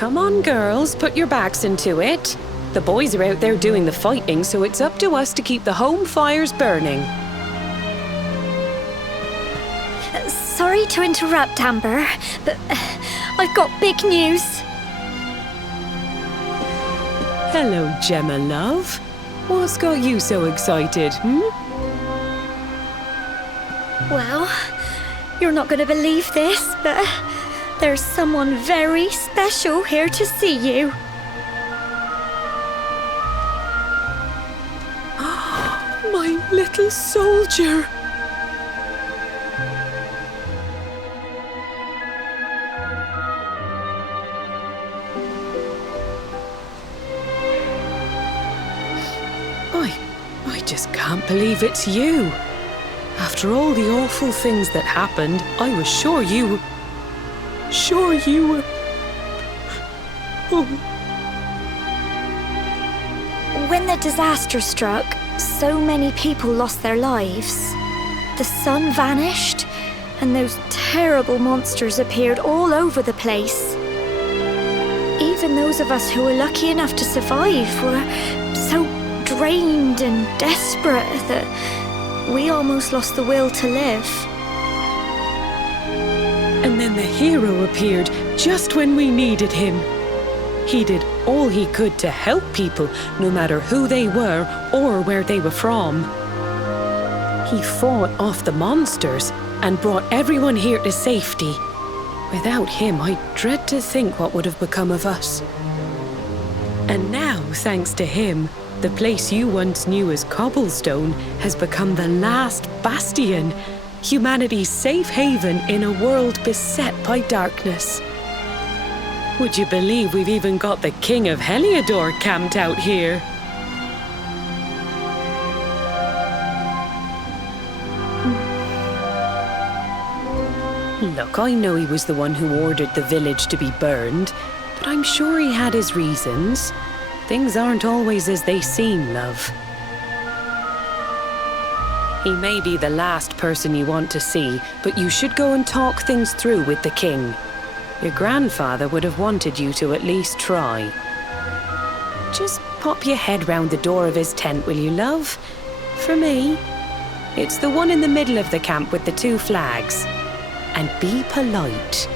Come on, girls, put your backs into it. The boys are out there doing the fighting, so it's up to us to keep the home fires burning. Sorry to interrupt, Amber, but I've got big news. Hello, Gemma, love. What's got you so excited, Well, you're not going to believe this, but there's someone very special here to see you. My little soldier. I just can't believe it's you. After all the awful things that happened, I was sure you were... Oh. When the disaster struck, so many people lost their lives. The sun vanished, and those terrible monsters appeared all over the place. Even those of us who were lucky enough to survive were so drained and desperate that we almost lost the will to live. And then the hero appeared just when we needed him. He did all he could to help people, no matter who they were or where they were from. He fought off the monsters and brought everyone here to safety. Without him, I dread to think what would have become of us. And now, thanks to him, the place you once knew as Cobblestone has become the last bastion, humanity's safe haven in a world beset by darkness. Would you believe we've even got the King of Heliodor camped out here? Look, I know he was the one who ordered the village to be burned, but I'm sure he had his reasons. Things aren't always as they seem, love. He may be the last person you want to see, but you should go and talk things through with the king. Your grandfather would have wanted you to at least try. Just pop your head round the door of his tent, will you, love? For me. It's the one in the middle of the camp with the 2 flags. And be polite.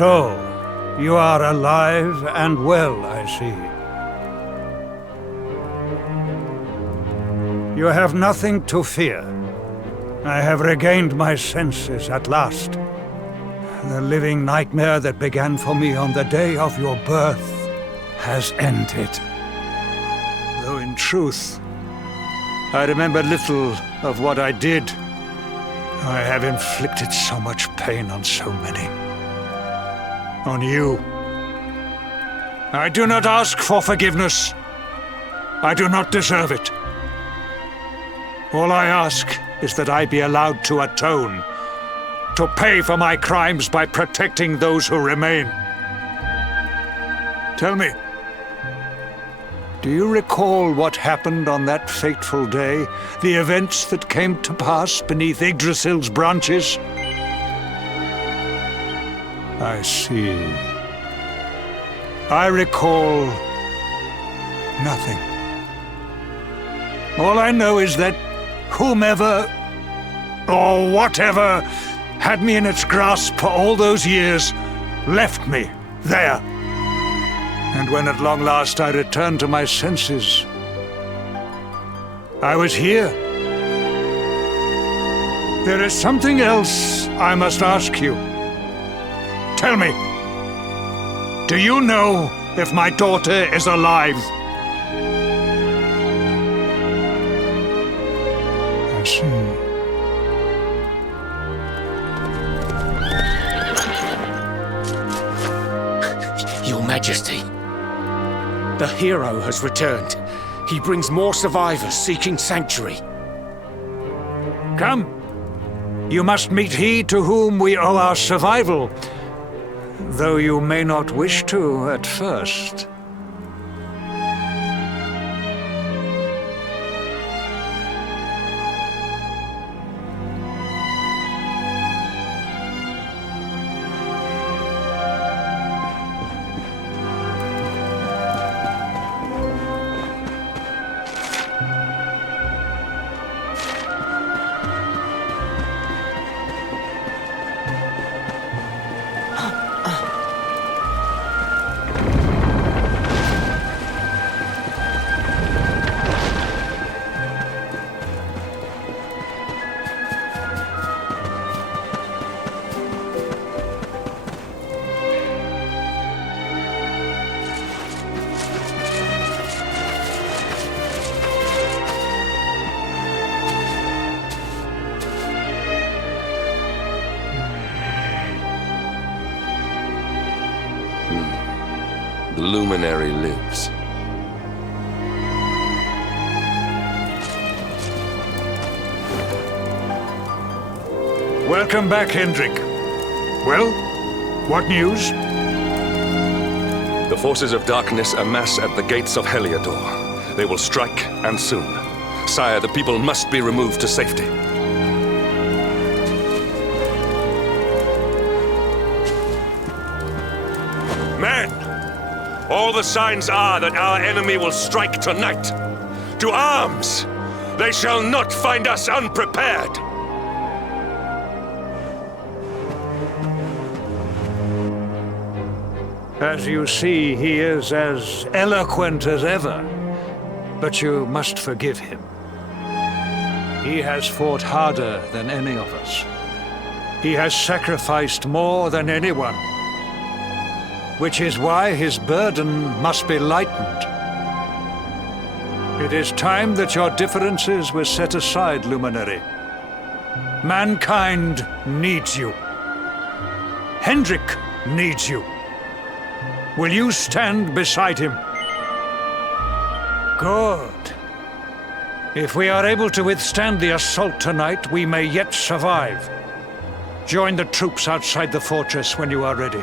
So, you are alive and well, I see. You have nothing to fear. I have regained my senses at last. The living nightmare that began for me on the day of your birth has ended. Though in truth, I remember little of what I did. I have inflicted so much pain on so many. On you. I do not ask for forgiveness. I do not deserve it. All I ask is that I be allowed to atone, to pay for my crimes by protecting those who remain. Tell me, do you recall what happened on that fateful day? The events that came to pass beneath Yggdrasil's branches? I see. I recall nothing. All I know is that whomever or whatever had me in its grasp for all those years left me there. And when at long last I returned to my senses, I was here. There is something else I must ask you. Tell me, do you know if my daughter is alive? I see. Your Majesty, the hero has returned. He brings more survivors seeking sanctuary. Come. You must meet he to whom we owe our survival, though you may not wish to at first. The luminary lives. Welcome back, Hendrik. Well, what news? The forces of darkness amass at the gates of Heliodor. They will strike, and soon. Sire, the people must be removed to safety. Men! All the signs are that our enemy will strike tonight. To arms! They shall not find us unprepared! As you see, he is as eloquent as ever, but you must forgive him. He has fought harder than any of us. He has sacrificed more than anyone, which is why his burden must be lightened. It is time that your differences were set aside, Luminary. Mankind needs you. Hendrik needs you. Will you stand beside him? Good. If we are able to withstand the assault tonight, we may yet survive. Join the troops outside the fortress when you are ready.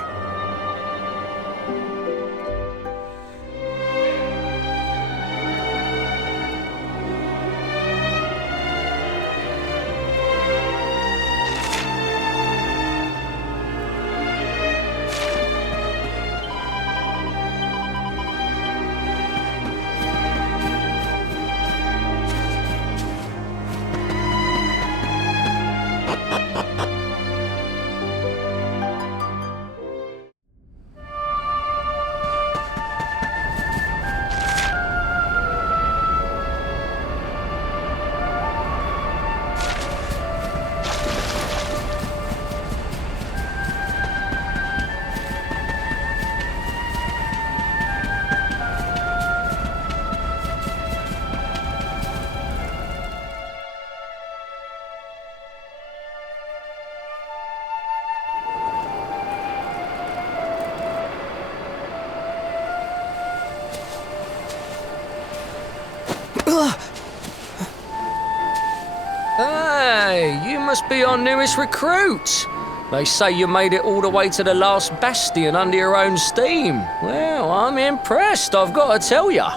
Hey, you must be our newest recruit. They say you made it all the way to the last bastion under your own steam. Well, I'm impressed, I've got to tell ya.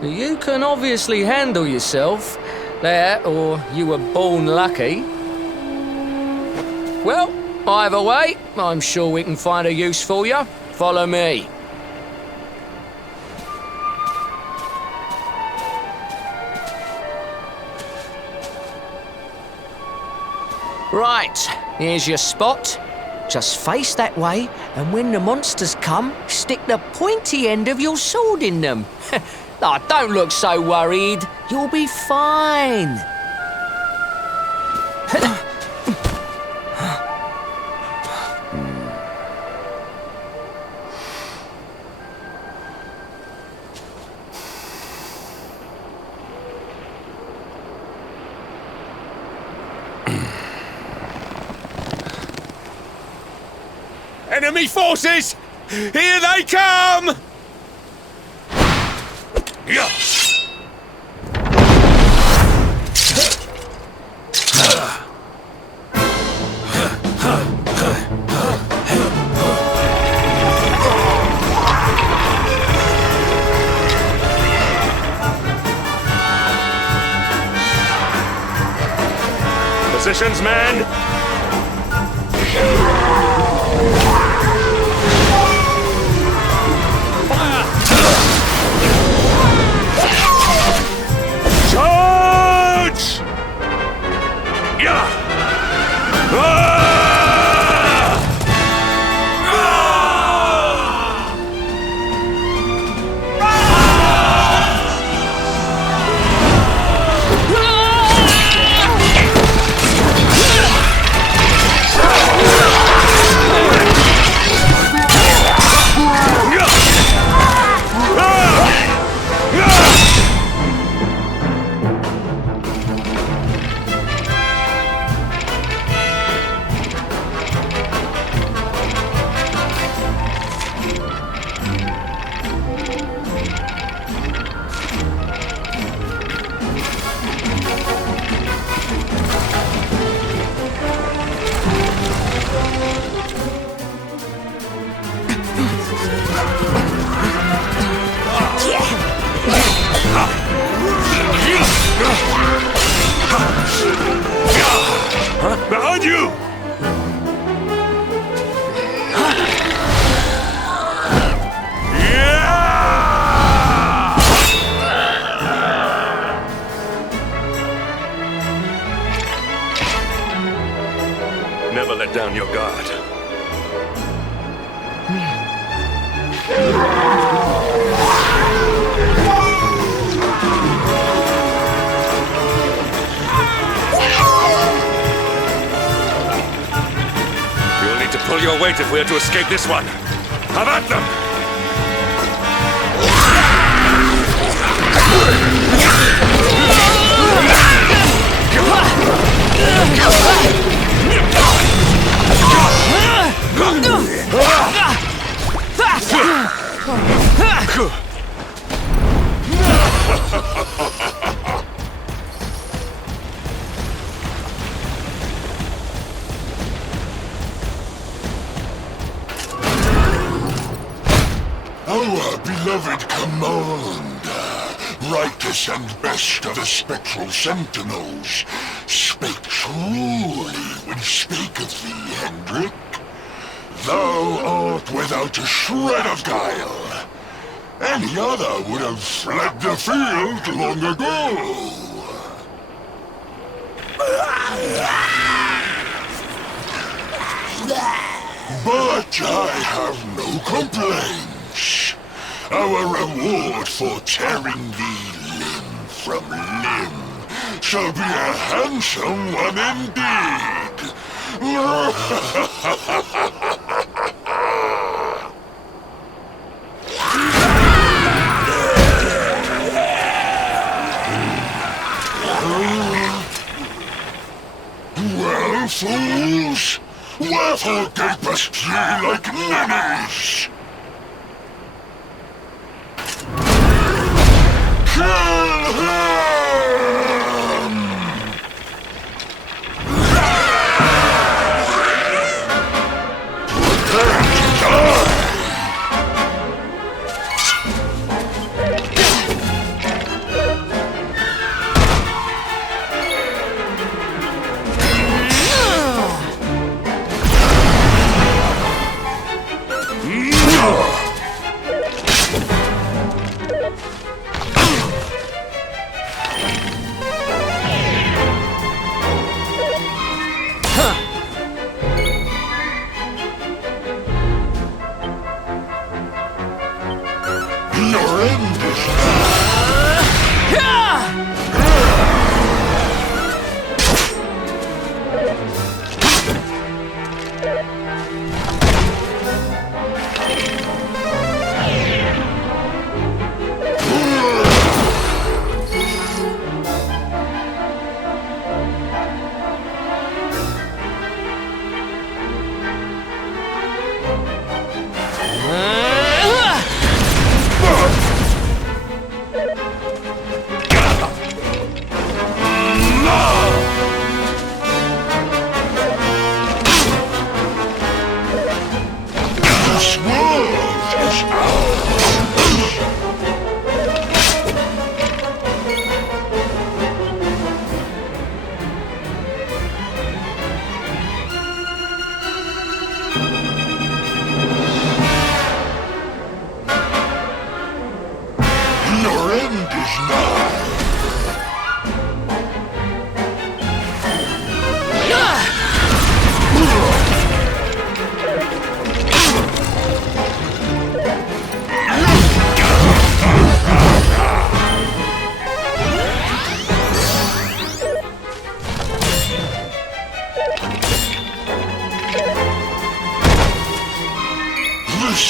You can obviously handle yourself. That, or you were born lucky. Well, either way, I'm sure we can find a use for you. Follow me. Right, here's your spot. Just face that way, and when the monsters come, stick the pointy end of your sword in them. Oh, don't look so worried. You'll be fine. Enemy forces! Here they come! Yeah. Positions, men! Charge! Yeah! Behind you! Never let down your guard. You'll need to pull your weight if we are to escape this one. Have at them! Our beloved commander, rightest and best of the spectral sentinels, spake truly when spaketh thee, Hendrik. Thou art without a shred of guile. Any other would have fled the field long ago. But I have no complaints. Our reward for tearing thee limb from limb shall be a handsome one indeed. Well, fools, wherefore gapest ye like ninnies? Kill him!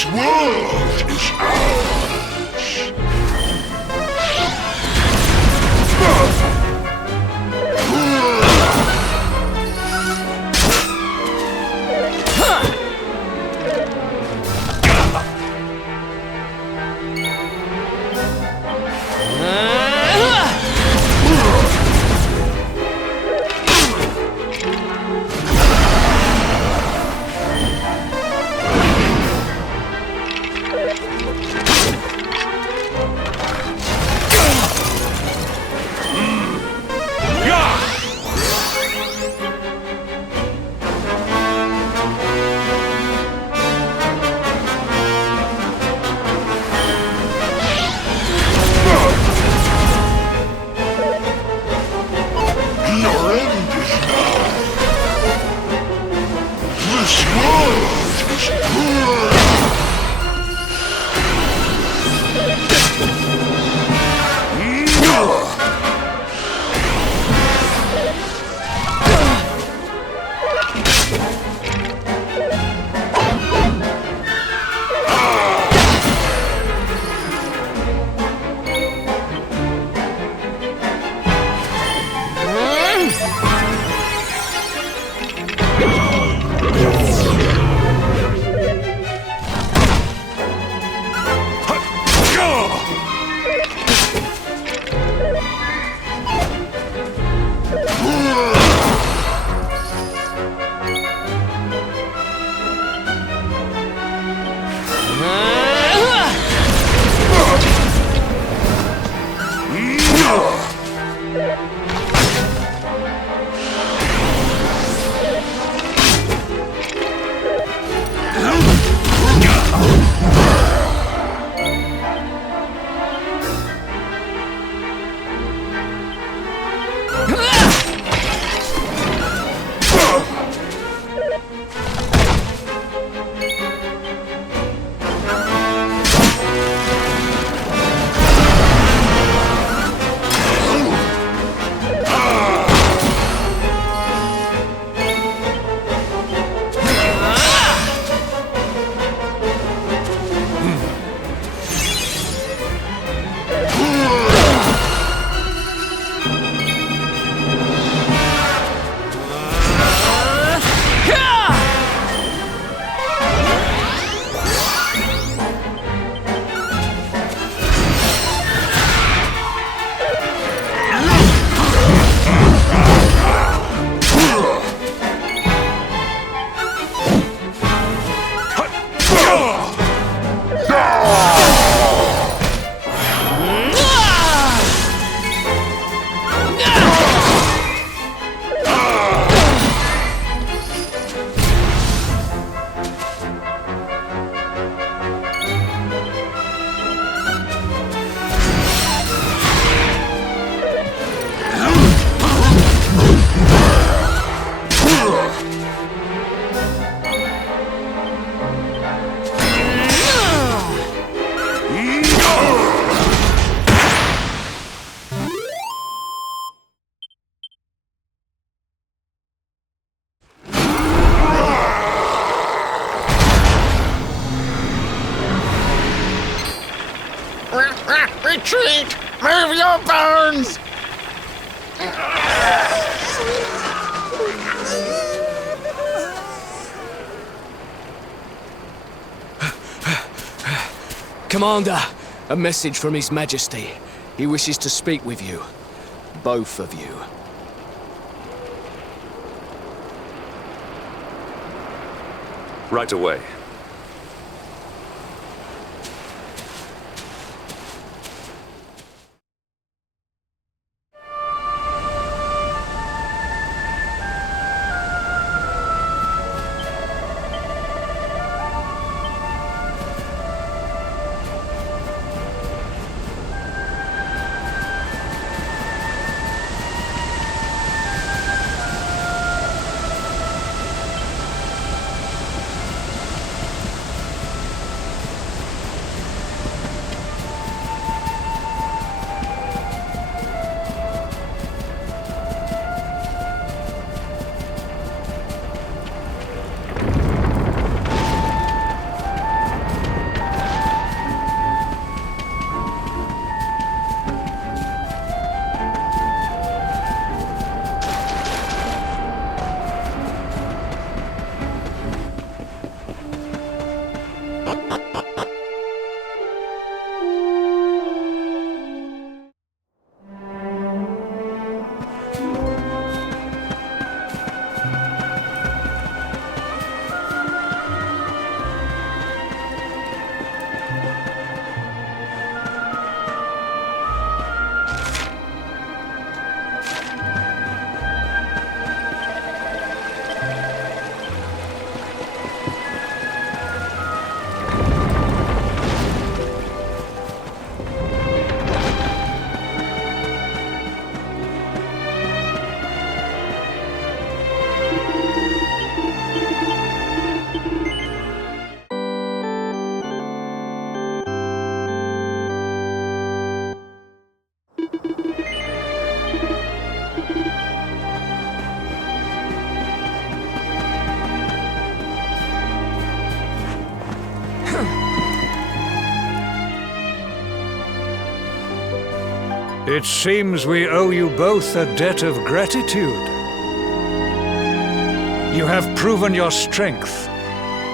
This world is ours. Your end is nigh. This world is good. Retreat! Move your bones! Commander, a message from His Majesty. He wishes to speak with you. Both of you. Right away. It seems we owe you both a debt of gratitude. You have proven your strength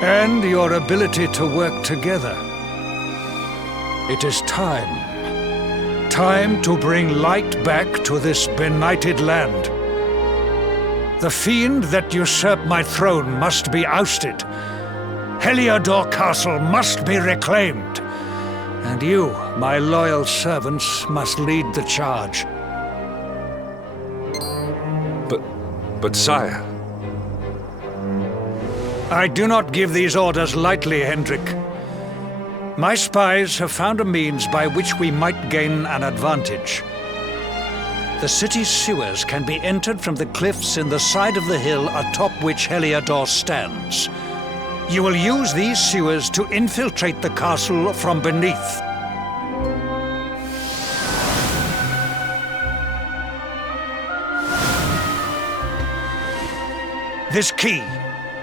and your ability to work together. It is time. Time to bring light back to this benighted land. The fiend that usurped my throne must be ousted. Heliodor Castle must be reclaimed. And you, my loyal servants, must lead the charge. But sire... I do not give these orders lightly, Hendrik. My spies have found a means by which we might gain an advantage. The city's sewers can be entered from the cliffs in the side of the hill atop which Heliodor stands. You will use these sewers to infiltrate the castle from beneath. This key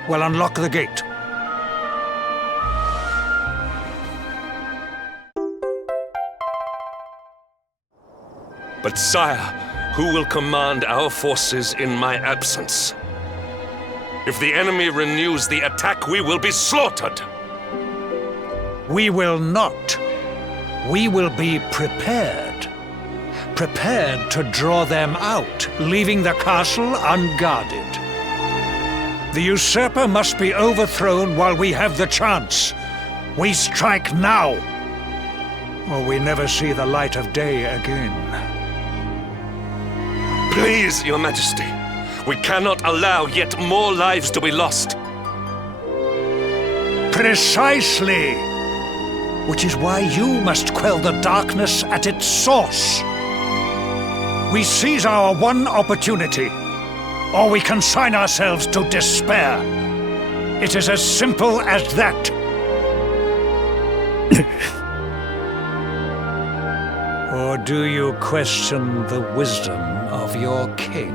will unlock the gate. But sire, who will command our forces in my absence? If the enemy renews the attack, we will be slaughtered! We will not. We will be prepared. Prepared to draw them out, leaving the castle unguarded. The usurper must be overthrown while we have the chance. We strike now, or we never see the light of day again. Please, Your Majesty, we cannot allow yet more lives to be lost. Precisely! Which is why you must quell the darkness at its source. We seize our one opportunity, or we consign ourselves to despair. It is as simple as that. Or do you question the wisdom of your king?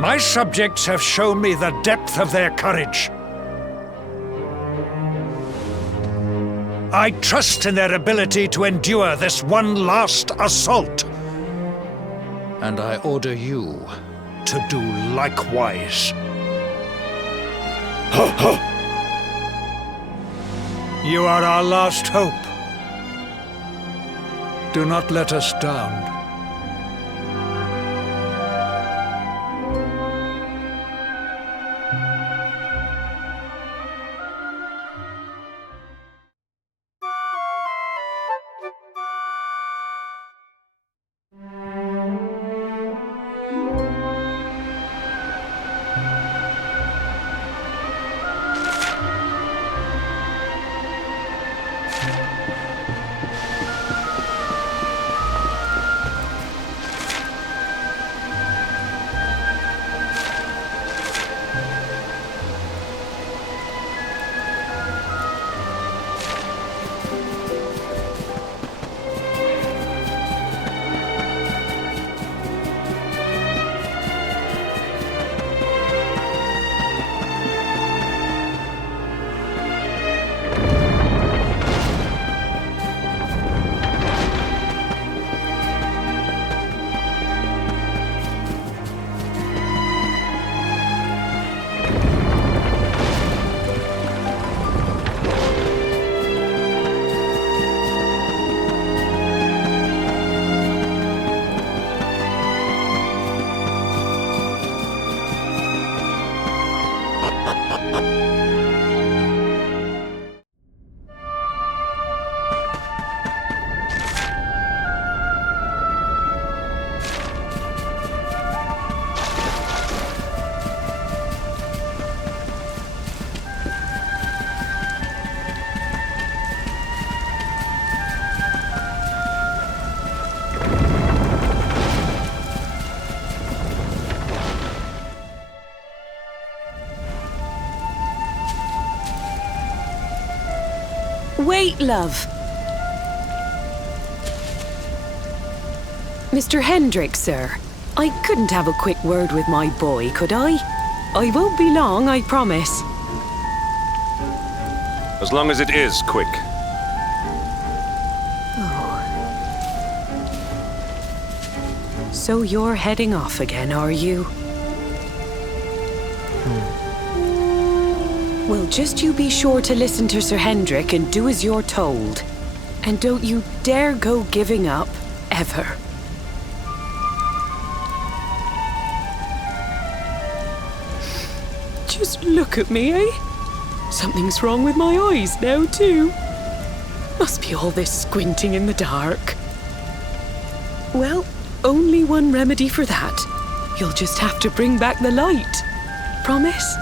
My subjects have shown me the depth of their courage. I trust in their ability to endure this one last assault. And I order you to do likewise. You are our last hope. Do not let us down. Wait, love. Mr. Hendrik, sir. I couldn't have a quick word with my boy, could I? I won't be long, I promise. As long as it is quick. So you're heading off again, are you? Well, just you be sure to listen to Sir Hendrik and do as you're told. And don't you dare go giving up, ever. Just look at me, eh? Something's wrong with my eyes now, too. Must be all this squinting in the dark. Well, only one remedy for that. You'll just have to bring back the light. Promise?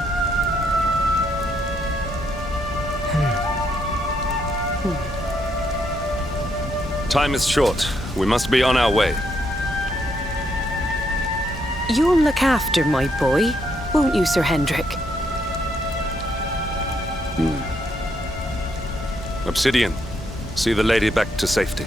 Time is short. We must be on our way. You'll look after my boy, won't you, Sir Hendrik? Obsidian, see the lady back to safety.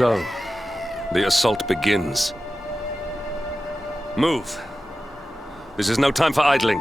So, the assault begins. Move. This is no time for idling.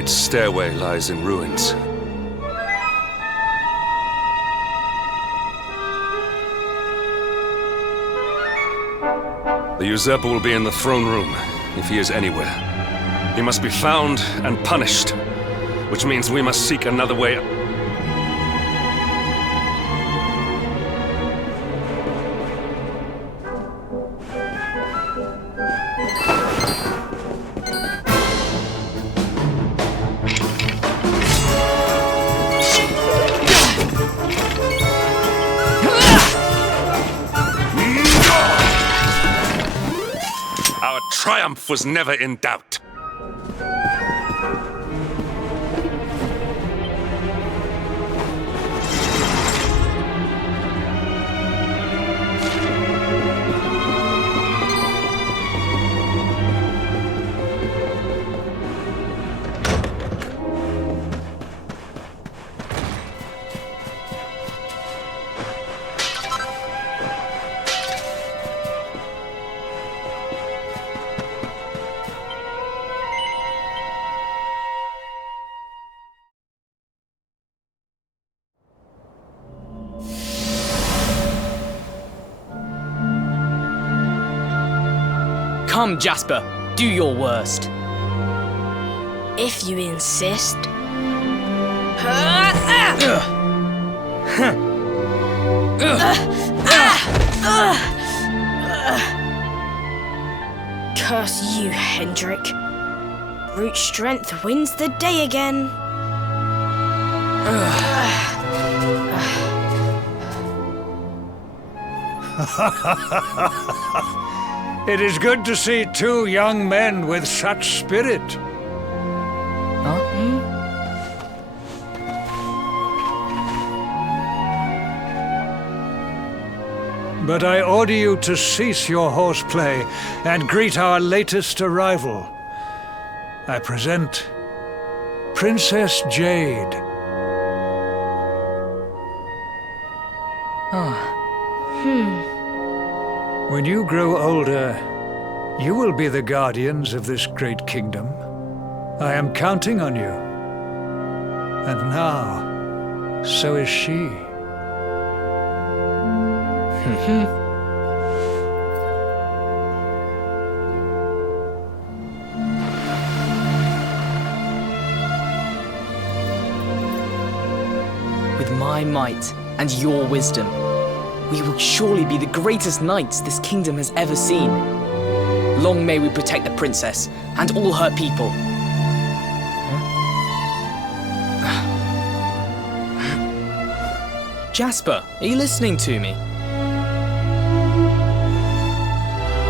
great stairway lies in ruins. The usurper will be in the throne room, if he is anywhere. He must be found and punished, which means we must seek another way. Our triumph was never in doubt. Come, Jasper, do your worst. If you insist. Curse you, Hendrik. Brute strength wins the day again. It is good to see two young men with such spirit. But I order you to cease your horseplay and greet our latest arrival. I present Princess Jade. When you grow older, you will be the guardians of this great kingdom. I am counting on you. And now, so is she. With my might and your wisdom, we will surely be the greatest knights this kingdom has ever seen. Long may we protect the princess and all her people. Jasper, are you listening to me?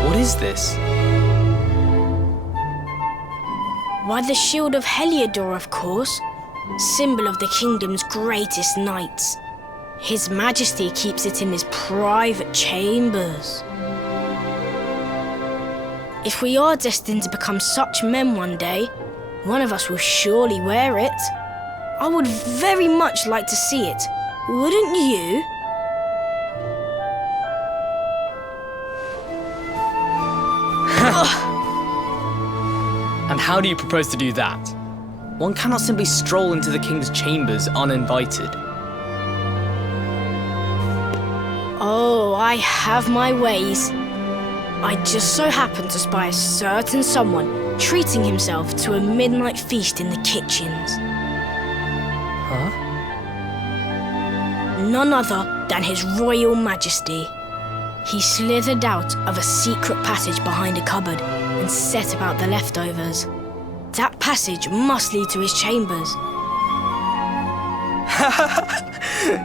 What is this? Why, the shield of Heliodor, of course. Symbol of the kingdom's greatest knights. His Majesty keeps it in his private chambers. If we are destined to become such men one day, one of us will surely wear it. I would very much like to see it, wouldn't you? And how do you propose to do that? One cannot simply stroll into the king's chambers uninvited. Oh, I have my ways. I just so happened to spy a certain someone treating himself to a midnight feast in the kitchens. None other than His Royal Majesty. He slithered out of a secret passage behind a cupboard and set about the leftovers. That passage must lead to his chambers.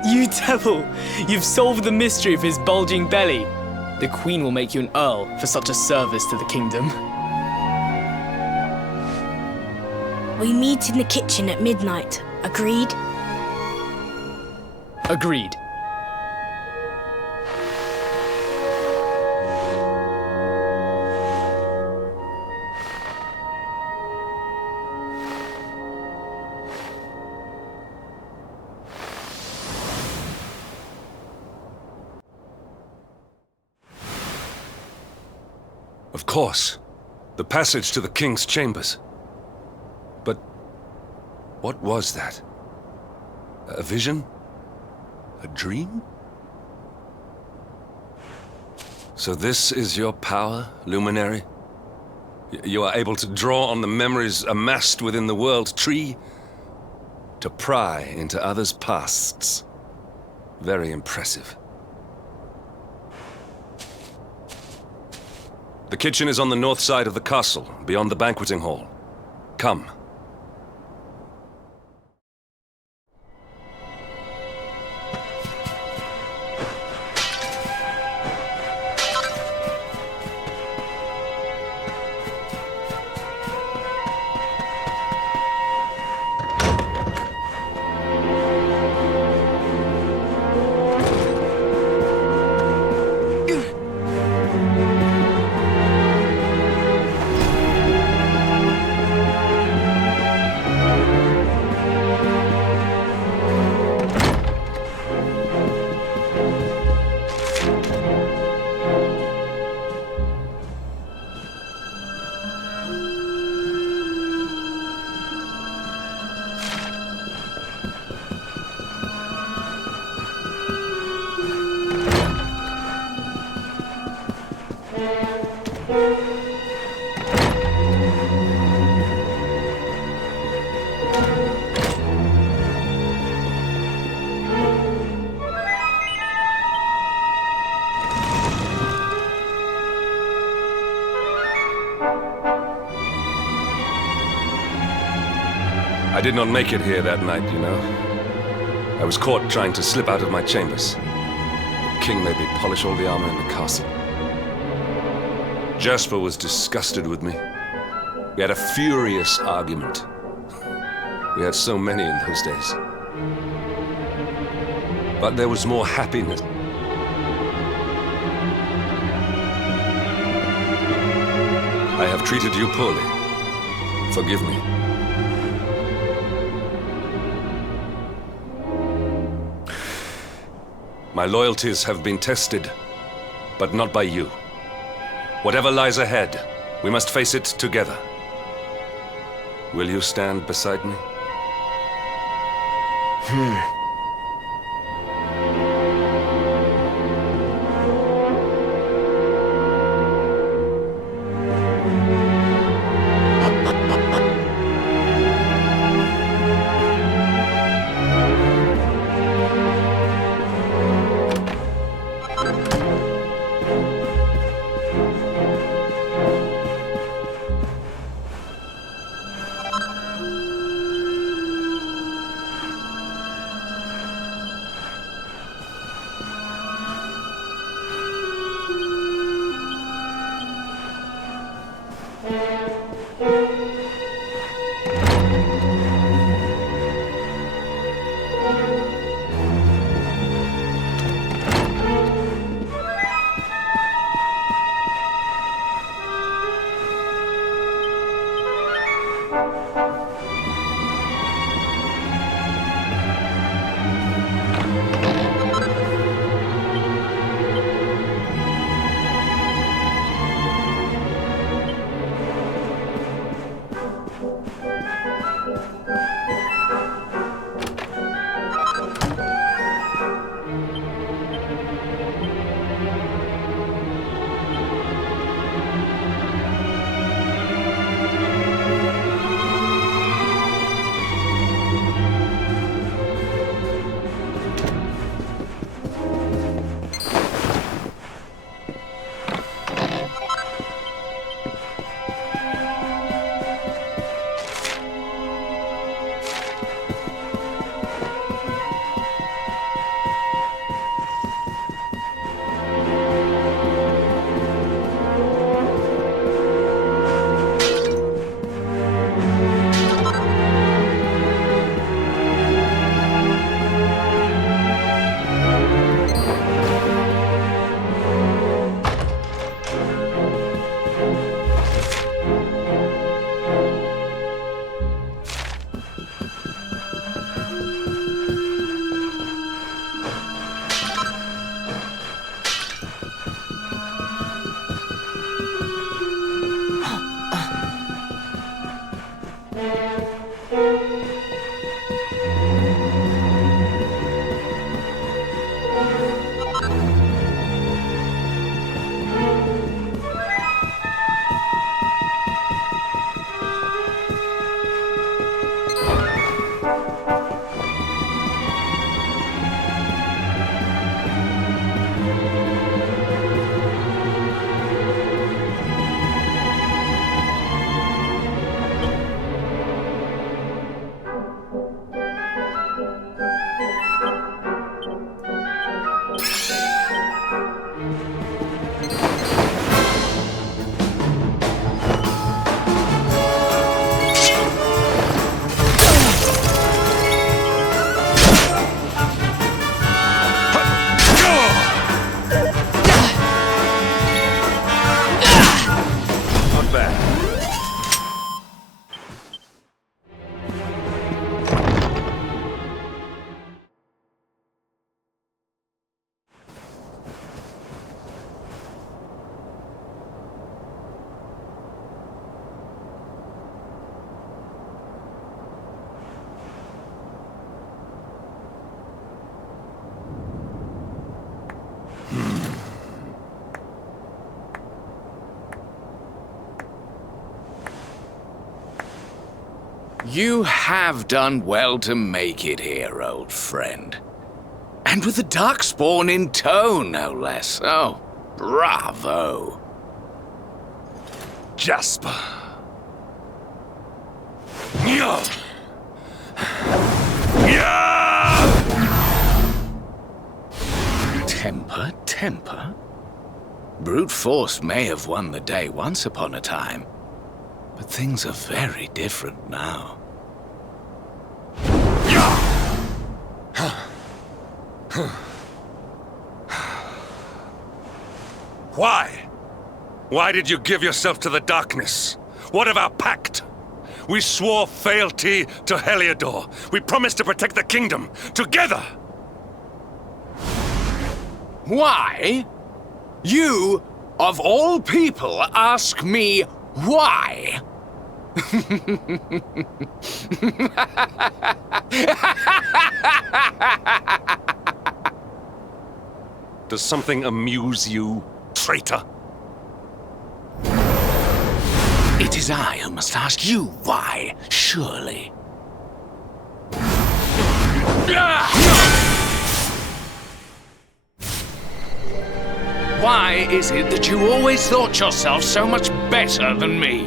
You devil! You've solved the mystery of his bulging belly. The Queen will make you an Earl for such a service to the kingdom. We meet in the kitchen at midnight. Agreed? Agreed. Of course. The passage to the king's chambers. But What was that? A vision? A dream? So this is your power, Luminary? You are able to draw on the memories amassed within the world tree to pry into others' pasts. Very impressive. The kitchen is on the north side of the castle, beyond the banqueting hall. Come. I did not make it here that night, you know. I was caught trying to slip out of my chambers. The king made me polish all the armor in the castle. Jasper was disgusted with me. We had a furious argument. We had so many in those days. But there was more happiness. I have treated you poorly. Forgive me. My loyalties have been tested, but not by you. Whatever lies ahead, we must face it together. Will you stand beside me? You have done well to make it here, old friend. And with the Darkspawn in tow, no less. Oh, bravo. Jasper. Yeah. Temper, temper. Brute force may have won the day once upon a time, but things are very different now. Why? Why did you give yourself to the darkness? What of our pact? We swore fealty to Heliodor. We promised to protect the kingdom, together! Why? You, of all people, ask me why? Does something amuse you, traitor? It is I who must ask you why, surely. Why is it that you always thought yourself so much better than me?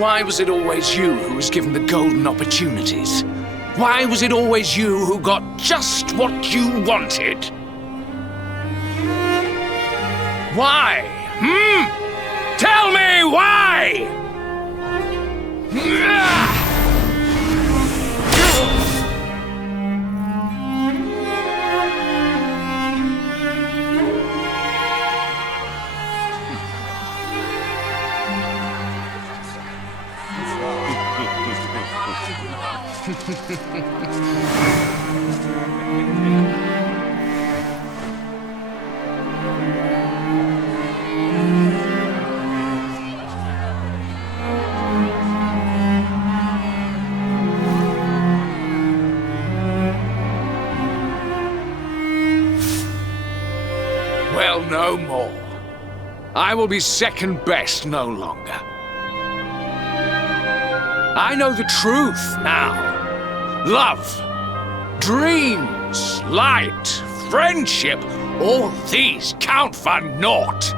Why was it always you who was given the golden opportunities? Why was it always you who got just what you wanted? Why? Tell me why! Well, no more. I will be second best no longer. I know the truth now. Love, dreams, light, friendship, all these count for naught.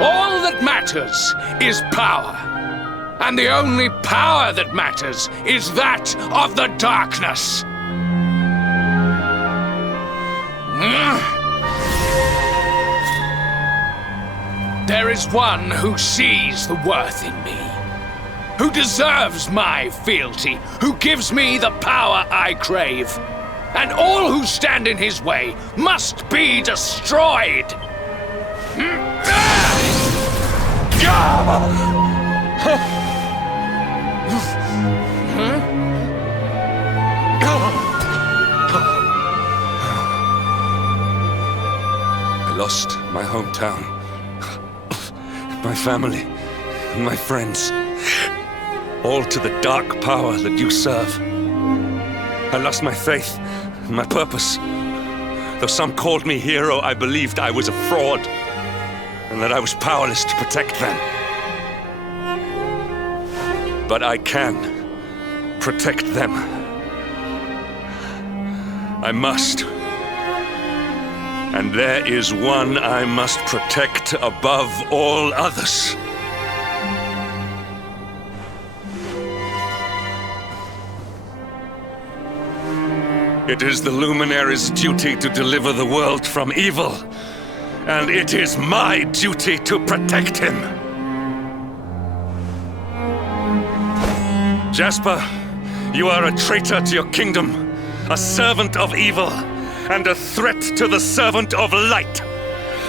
All that matters is power. And the only power that matters is that of the darkness. There is one who sees the worth in me, who deserves my fealty, who gives me the power I crave, and all who stand in his way must be destroyed. I lost my hometown, my family, and my friends, all to the dark power that you serve. I lost my faith, my purpose. Though some called me hero, I believed I was a fraud, and that I was powerless to protect them. But I can protect them. I must. And there is one I must protect above all others. It is the Luminary's duty to deliver the world from evil, and it is my duty to protect him. Jasper, you are a traitor to your kingdom, a servant of evil, and a threat to the servant of light.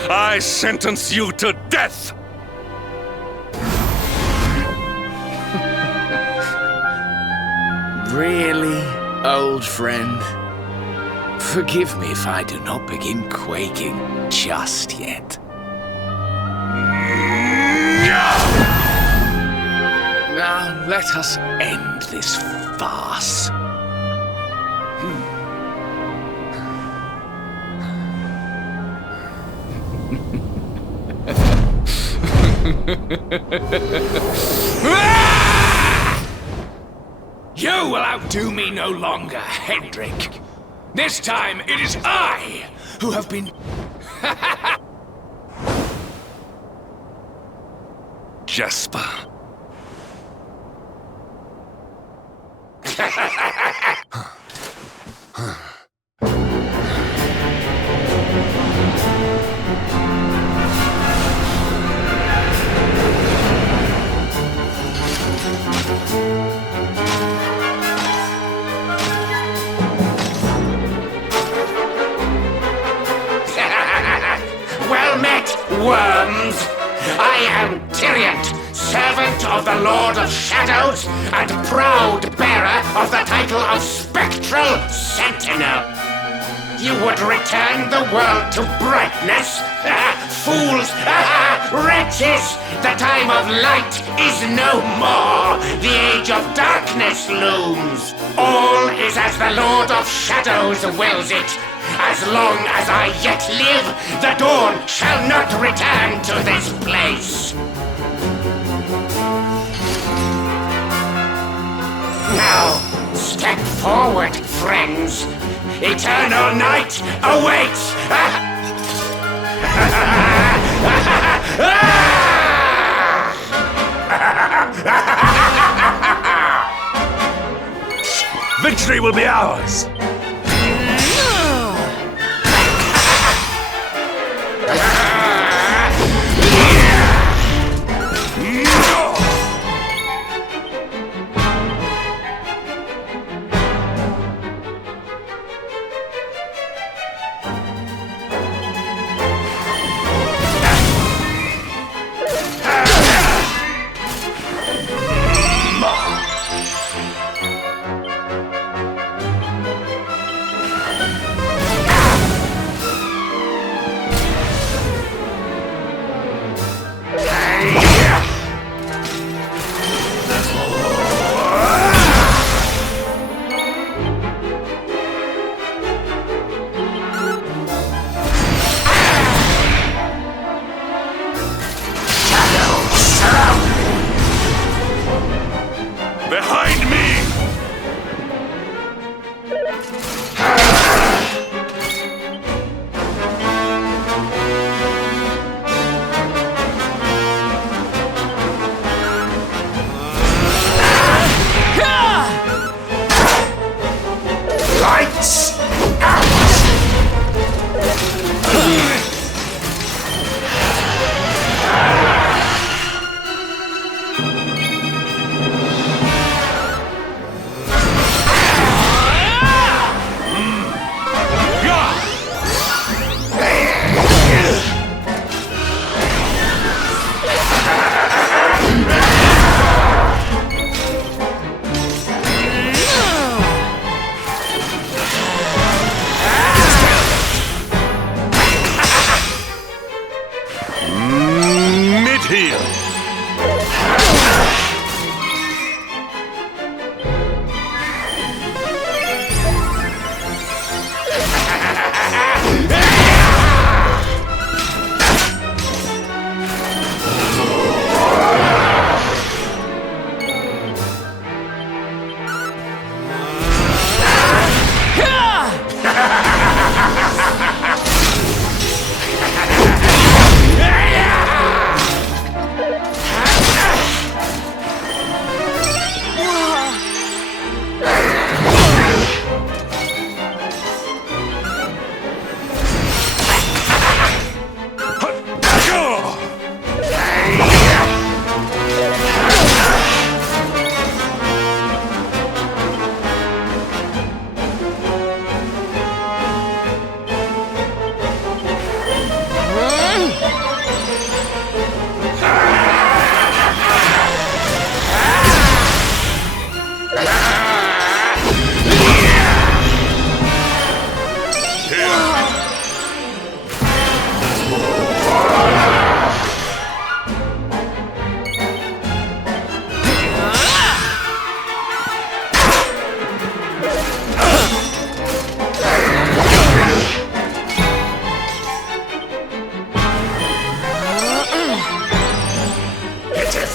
I sentence you to death! Really, old friend? Forgive me if I do not begin quaking just yet. Now let us end this farce. You will outdo me no longer, Hendrik. This time it is I who have been... Jasper. Well met, worms! I am Tyriant, servant of the Lord of Shadows, and proud bearer of the title of Spectral Sentinel. You would return the world to brightness? Fools! Wretches! The time of light is no more! The age of darkness looms! All is as the Lord of Shadows wills it! As long as I yet live, the dawn shall not return to this place! Now, step forward, friends! Eternal night awaits! Victory will be ours!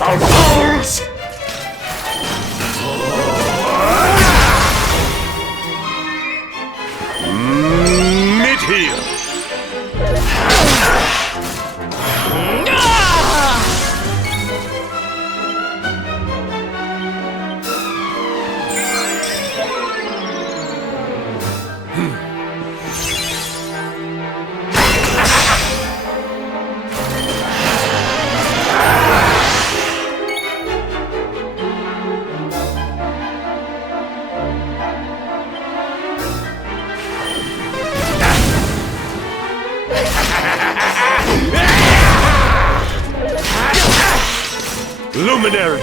Pitiful fools! Mid-heel! Luminary!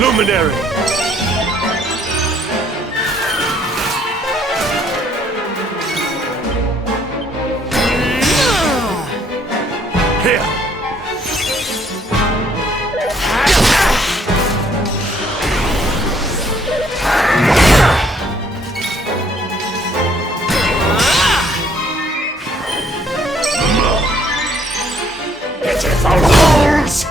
Luminary! Here! Pitiful fools!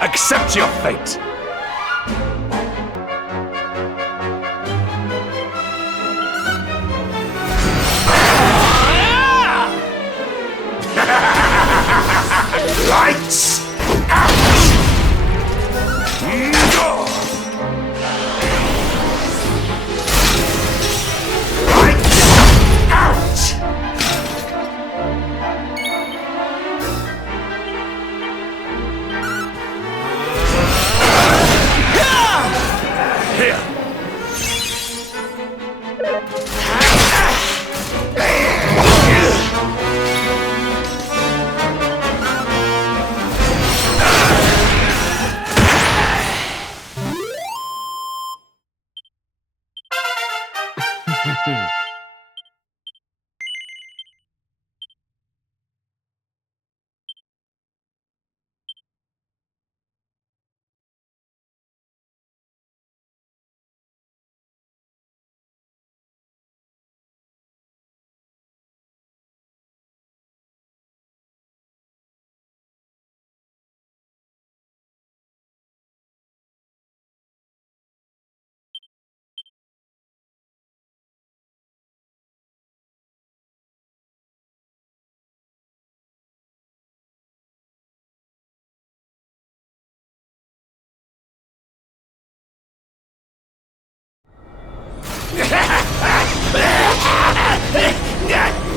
Accept your fate! Lights out! Lights out! Here!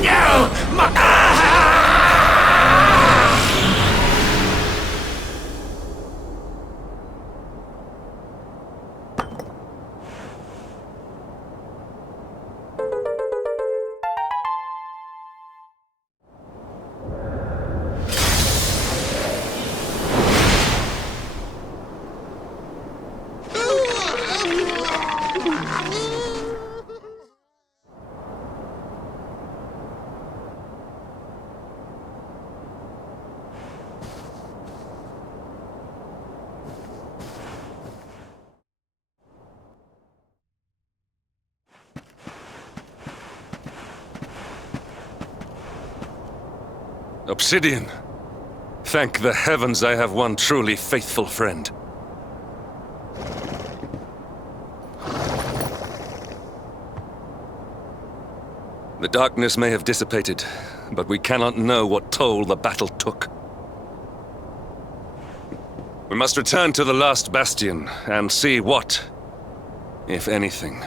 No! Obsidian. Thank the heavens I have one truly faithful friend. The darkness may have dissipated, but we cannot know what toll the battle took. We must return to the last bastion and see what, if anything,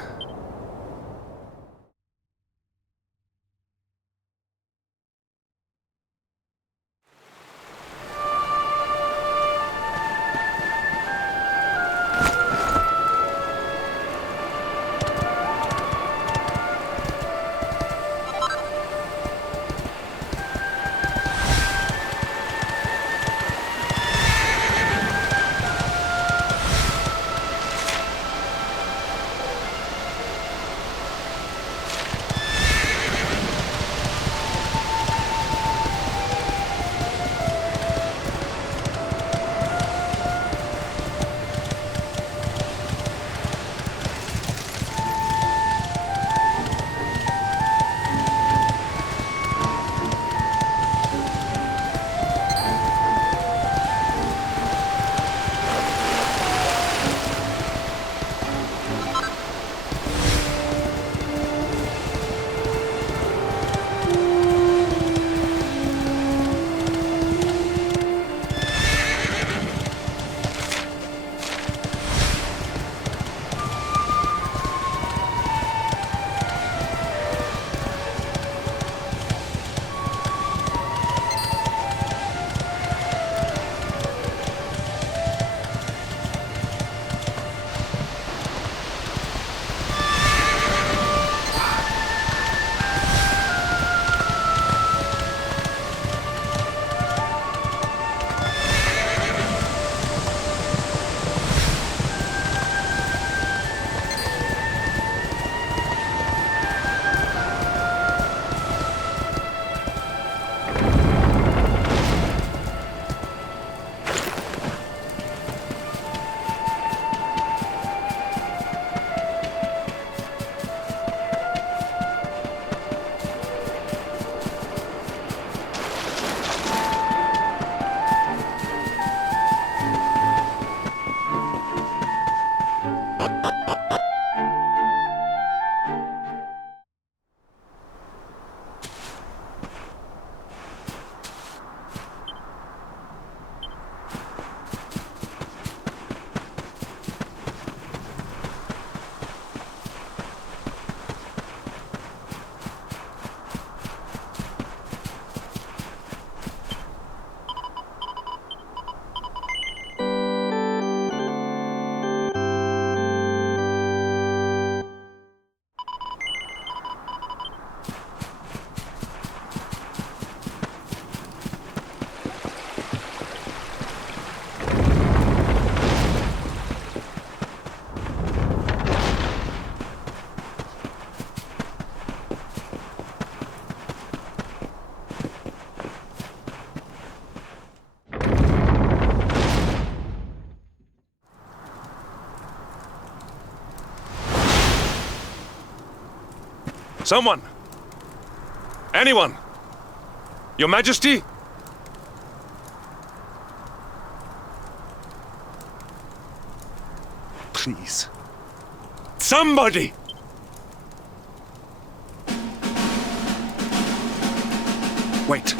someone! Anyone! Your Majesty? Please. Somebody! Wait.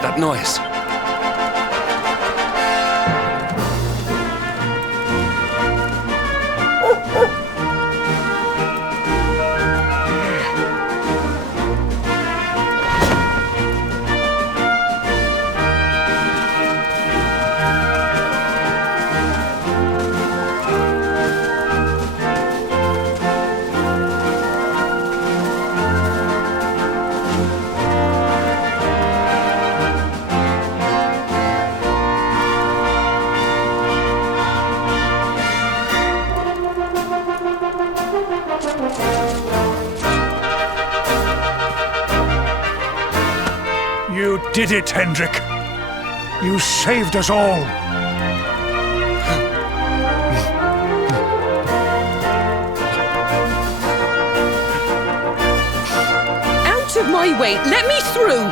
That noise. You did it, Hendrik. You saved us all. Out of my way! Let me through!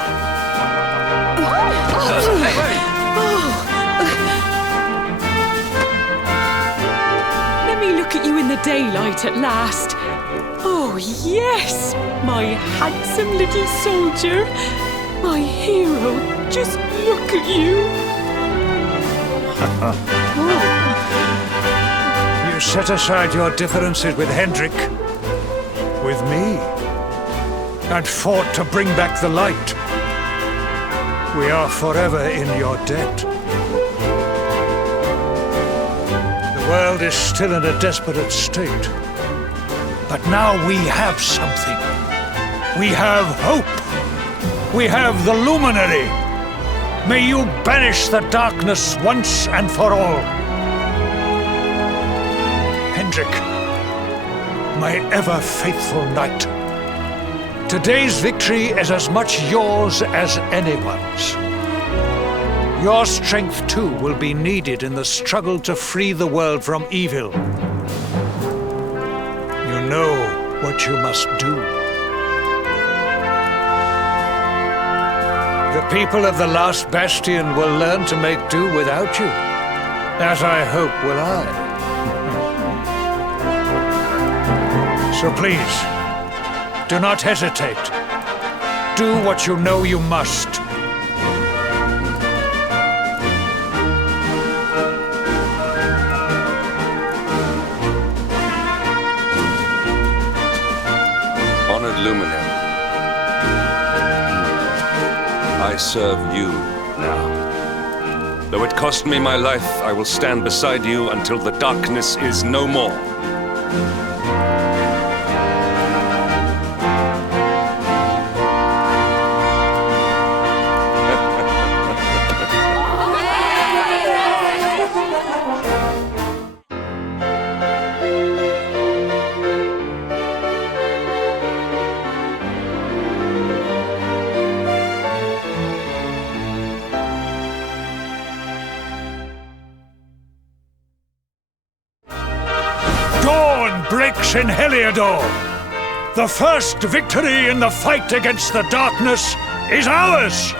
Let me look at you in the daylight at last. Oh, yes, my handsome little soldier. My hero. Just look at you. You set aside your differences with Hendrik, with me, and fought to bring back the light. We are forever in your debt. The world is still in a desperate state. But now we have something. We have hope. We have the Luminary. May you banish the darkness once and for all. Hendrik, my ever-faithful knight, today's victory is as much yours as anyone's. Your strength, too, will be needed in the struggle to free the world from evil. You know what you must do. The people of the last bastion will learn to make do without you, as I hope will I. So please, do not hesitate. Do what you know you must. Honored Luminary, I serve you now. Though it cost me my life, I will stand beside you until the darkness is no more. Dawn breaks in Heliodor. The first victory in the fight against the darkness is ours!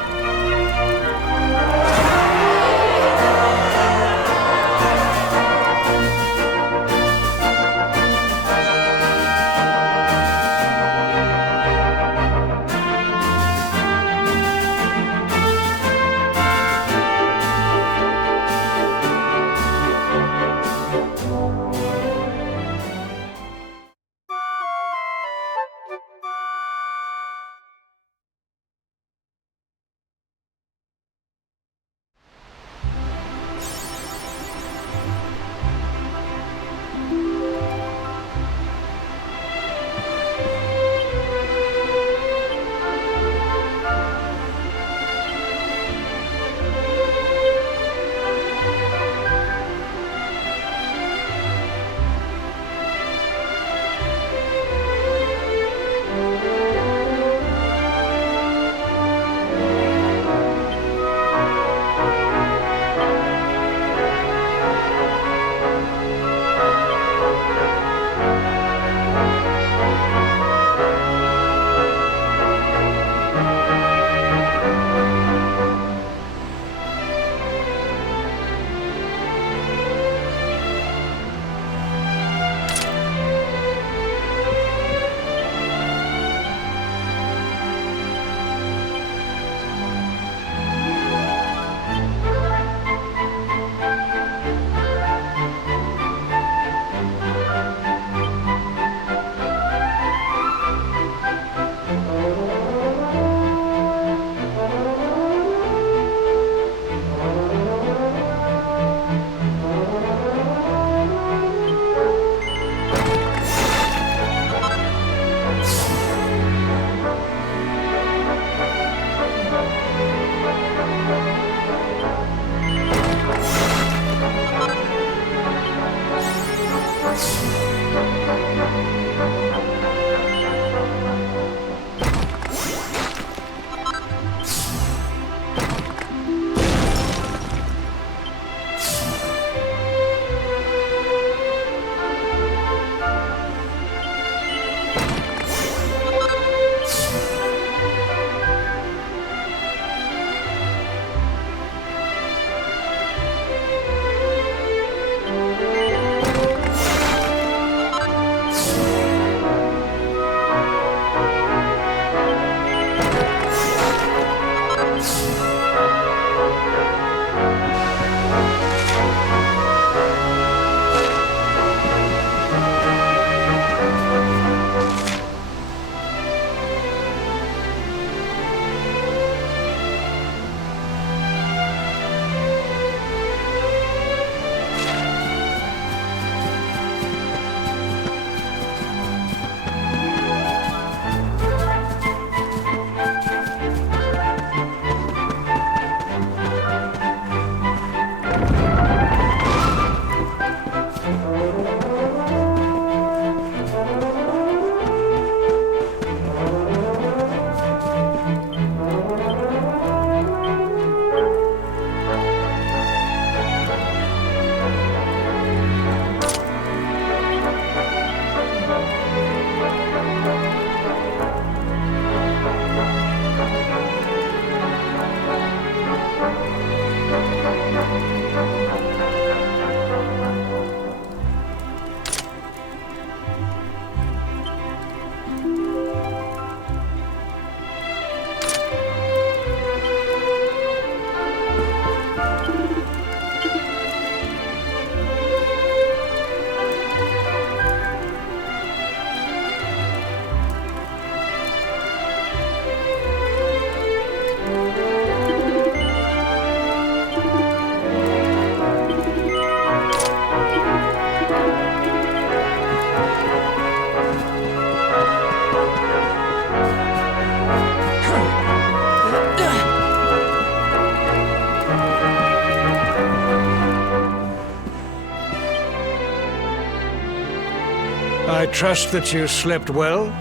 I trust that you slept well?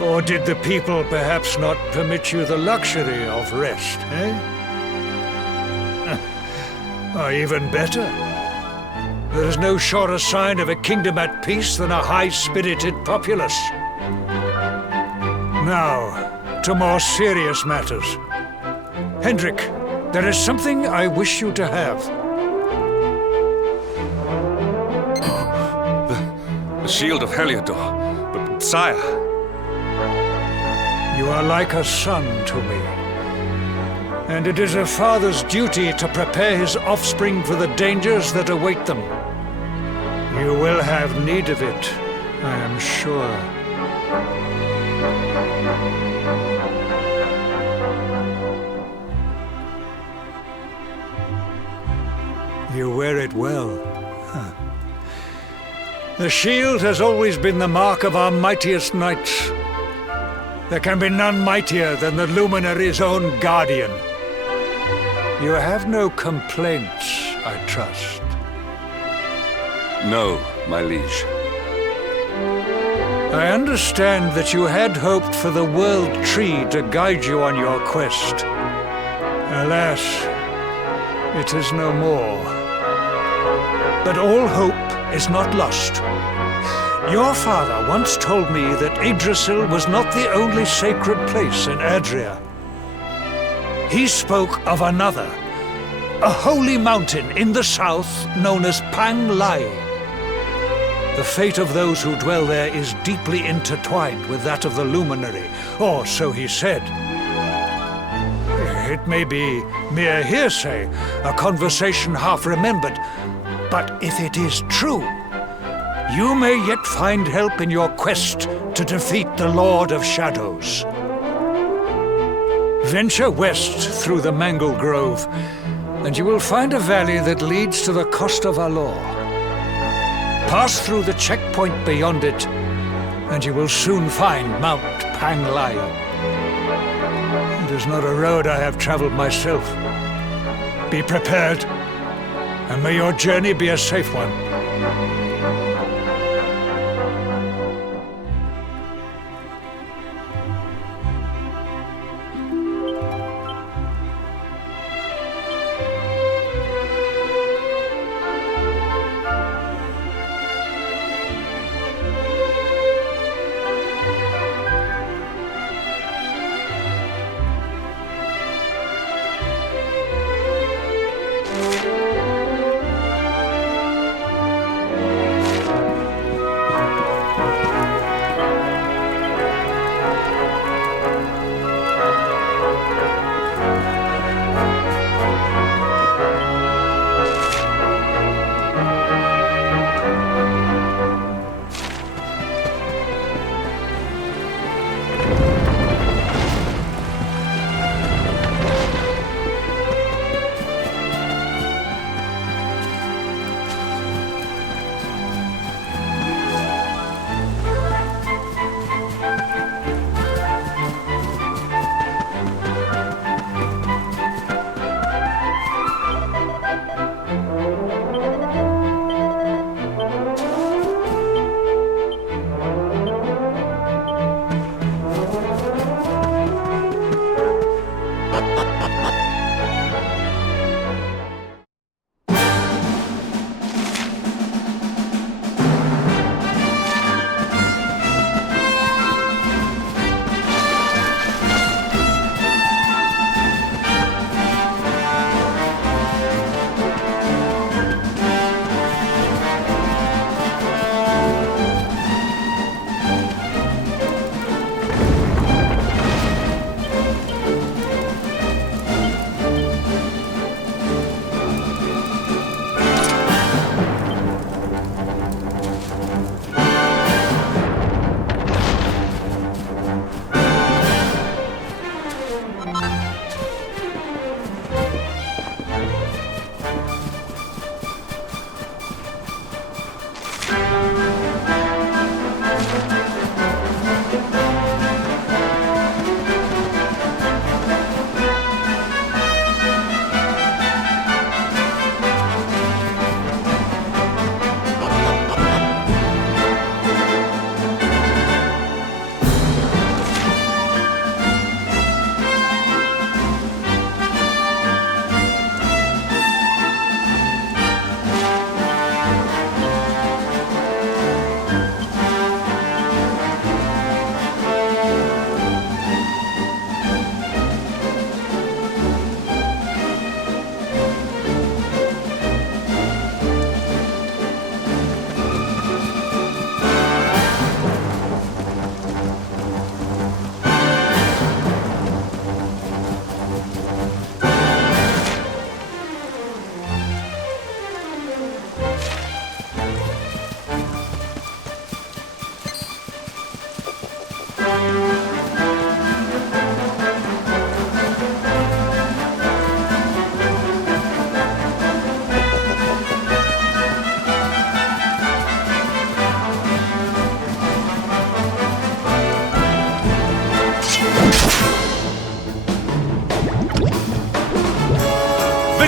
Or did the people perhaps not permit you the luxury of rest, eh? Or even better, there is no surer sign of a kingdom at peace than a high-spirited populace. Now, to more serious matters. Hendrik, there is something I wish you to have. The shield of Heliodor. But, sire... You are like a son to me. And it is a father's duty to prepare his offspring for the dangers that await them. You will have need of it, I am sure. You wear it well. Huh. The shield has always been the mark of our mightiest knights. There can be none mightier than the Luminary's own guardian. You have no complaints, I trust. No, my liege. I understand that you had hoped for the World Tree to guide you on your quest. Alas, it is no more. But all hope is not lost. Your father once told me that Yggdrasil was not the only sacred place in Adria. He spoke of another, a holy mountain in the south known as Pang Lai. The fate of those who dwell there is deeply intertwined with that of the Luminary, or so he said. It may be mere hearsay, a conversation half remembered, but if it is true, you may yet find help in your quest to defeat the Lord of Shadows. Venture west through the Mangle Grove, and you will find a valley that leads to the coast of Alor. Pass through the checkpoint beyond it, and you will soon find Mount Pang Lai. It is not a road I have traveled myself. Be prepared, and may your journey be a safe one.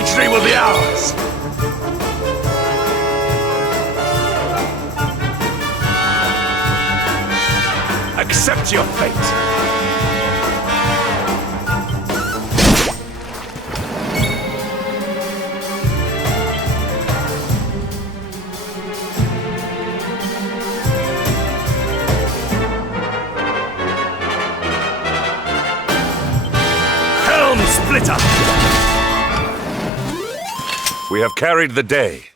Victory will be ours! Accept your fate! Splitter! We have carried the day.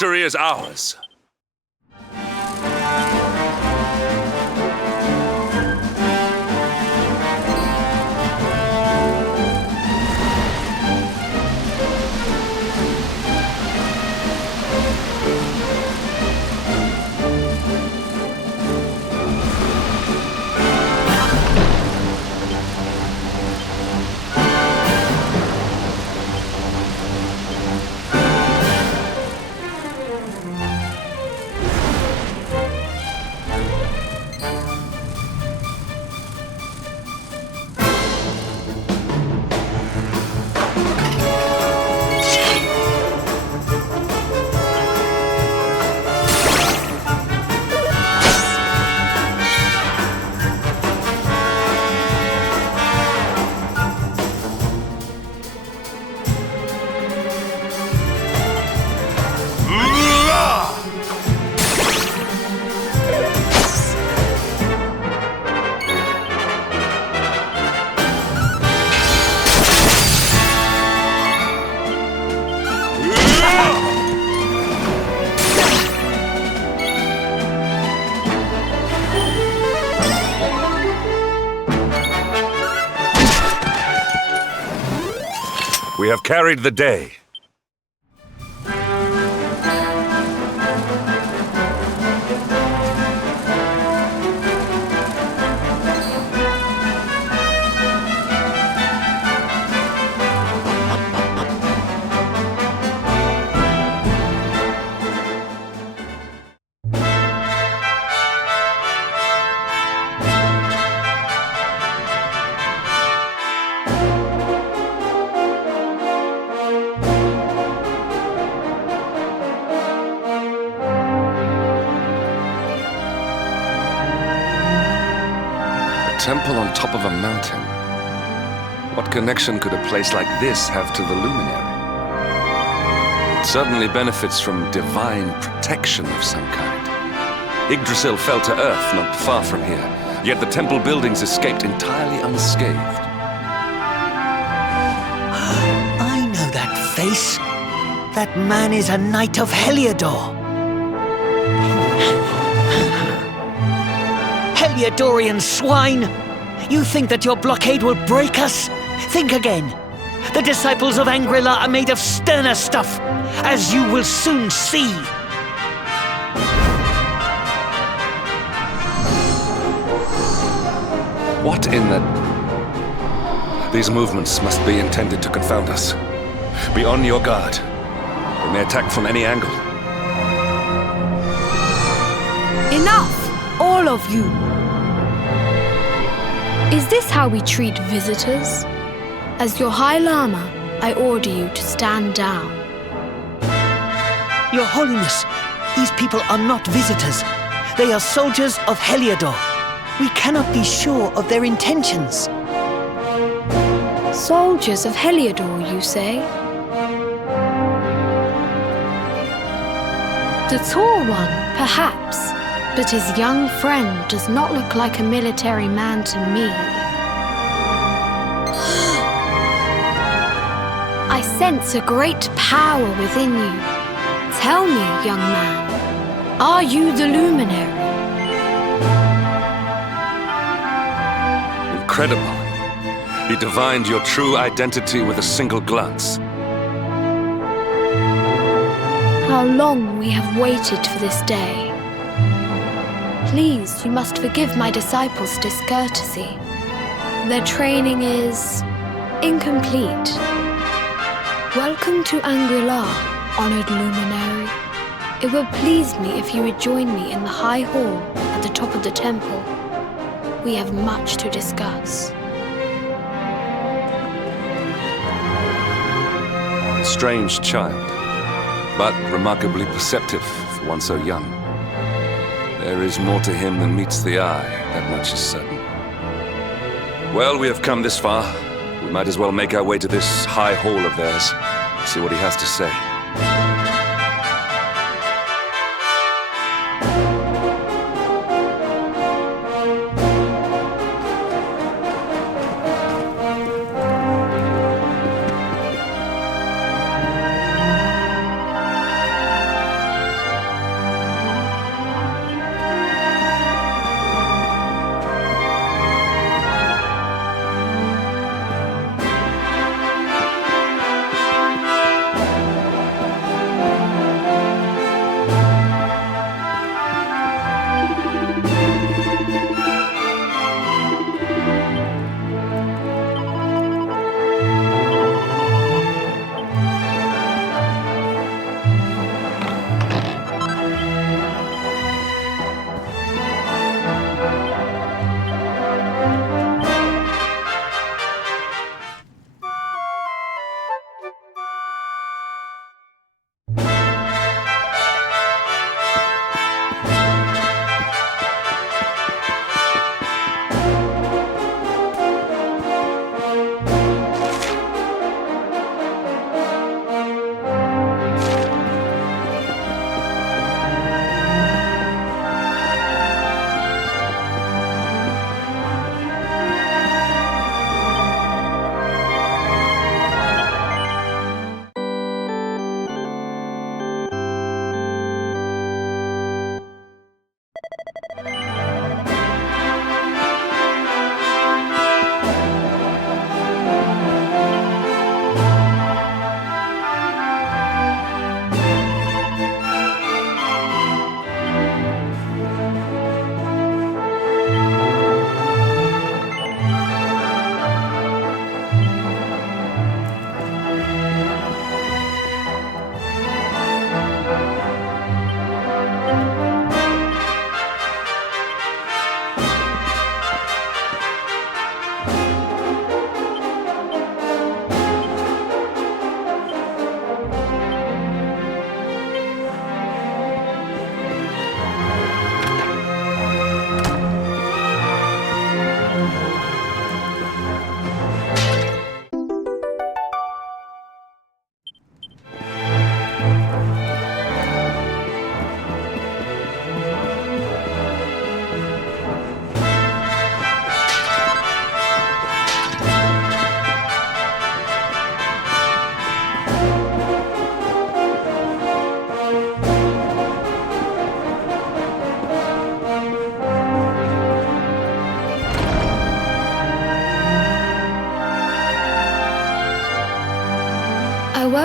victory is ours. We have carried the day. Temple on top of a mountain. What connection could a place like this have to the luminary? It certainly benefits from divine protection of some kind. Yggdrasil fell to earth not far from here, yet the temple buildings escaped entirely unscathed. I know that face. That man is a knight of Heliodor. Heliodorian swine! You think that your blockade will break us? Think again. The disciples of Angri-La are made of sterner stuff, as you will soon see. What in the... These movements must be intended to confound us. Be on your guard. We may attack from any angle. Enough! All of you! Is this how we treat visitors? As your High Lama, I order you to stand down. Your Holiness, these people are not visitors. They are soldiers of Heliodor. We cannot be sure of their intentions. Soldiers of Heliodor, you say? The tall one, perhaps. But his young friend does not look like a military man to me. I sense a great power within you. Tell me, young man, are you the luminary? Incredible. He divined your true identity with a single glance. How long we have waited for this day. Please, you must forgive my disciples' discourtesy. Their training is incomplete. Welcome to Angri-La, honored luminary. It would please me if you would join me in the high hall at the top of the temple. We have much to discuss. A strange child, but remarkably perceptive for one so young. There is more to him than meets the eye, that much is certain. Well, we have come this far. We might as well make our way to this high hall of theirs, see what he has to say.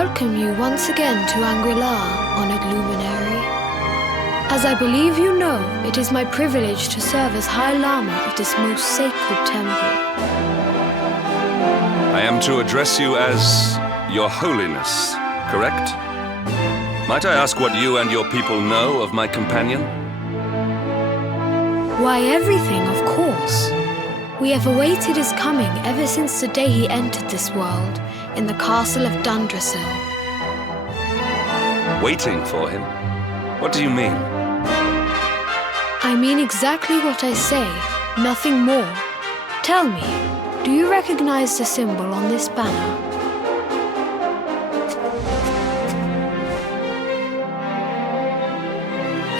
welcome you once again to Angri-La, honored luminary. As I believe you know, it is my privilege to serve as High Lama of this most sacred temple. I am to address you as Your Holiness, correct? Might I ask what you and your people know of my companion? Why, everything, of course. We have awaited his coming ever since the day he entered this world, in the castle of Dundrasil. Waiting for him? What do you mean? I mean exactly what I say, nothing more. Tell me, do you recognize the symbol on this banner?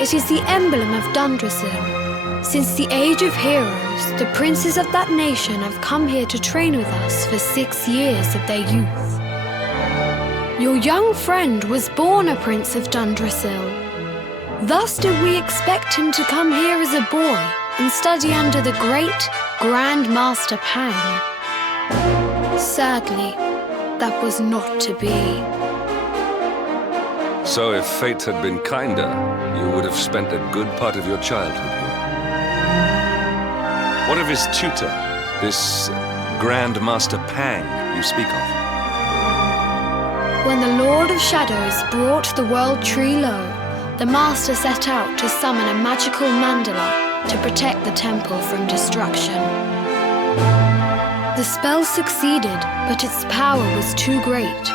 It is the emblem of Dundrasil. Since the age of heroes, the princes of that nation have come here to train with us for 6 years of their youth. Your young friend was born a prince of Dundrasil. Thus did we expect him to come here as a boy and study under the great Grand Master Pang. Sadly, that was not to be. So if fate had been kinder, you would have spent a good part of your childhood here. What of his tutor, this Grand Master Pang you speak of? When the Lord of Shadows brought the world tree low, the Master set out to summon a magical mandala to protect the temple from destruction. The spell succeeded, but its power was too great.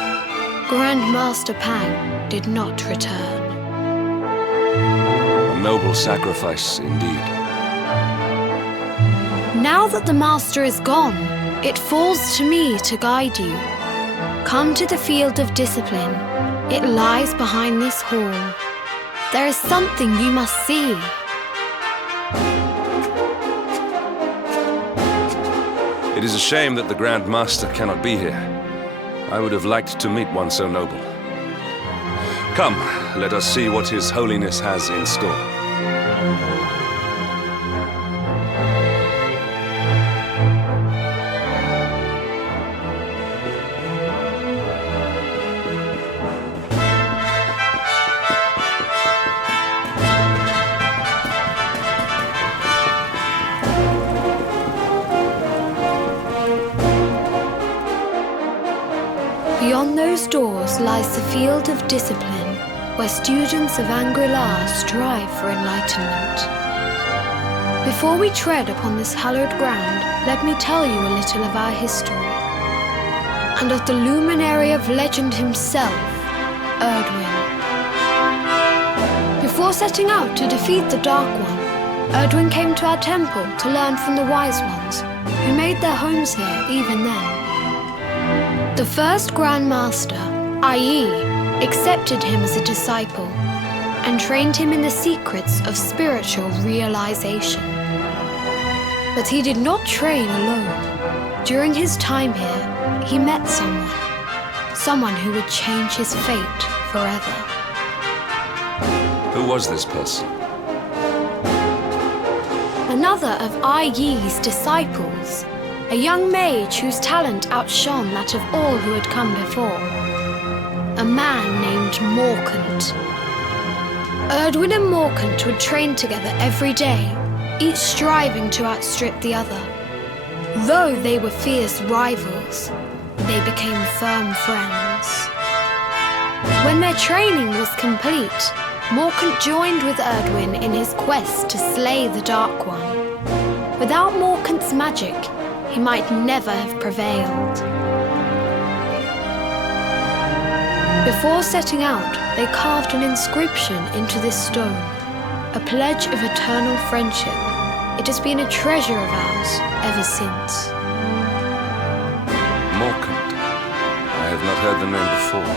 Grand Master Pang did not return. A noble sacrifice indeed. Now that the Master is gone, it falls to me to guide you. Come to the field of discipline. It lies behind this hall. There is something you must see. It is a shame that the Grand Master cannot be here. I would have liked to meet one so noble. Come, let us see what His Holiness has in store. Beyond those doors lies the field of discipline, where students of Angri-La strive for enlightenment. Before we tread upon this hallowed ground, let me tell you a little of our history, and of the luminary of legend himself, Erdwin. Before setting out to defeat the Dark One, Erdwin came to our temple to learn from the Wise Ones, who made their homes here even then. The first Grand Master, i.e., accepted him as a disciple and trained him in the secrets of spiritual realization. But he did not train alone. During his time here, he met someone who would change his fate forever. Who was this person? Another of Ai Yi's disciples, a young mage whose talent outshone that of all who had come before. A man named Morkant. Erdwin and Morkant would train together every day, each striving to outstrip the other. Though they were fierce rivals, they became firm friends. When their training was complete, Morkant joined with Erdwin in his quest to slay the Dark One. Without Morkant's magic, he might never have prevailed. Before setting out, they carved an inscription into this stone, a pledge of eternal friendship. It has been a treasure of ours ever since. Morkant. I have not heard the name before.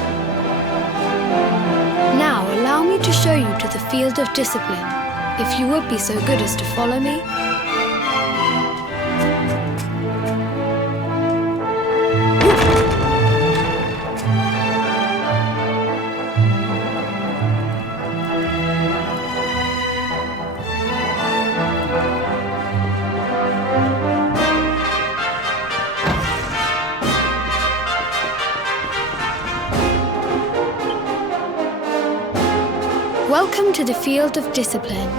Now allow me to show you to the field of discipline, if you would be so good as to follow me. Welcome to the field of discipline.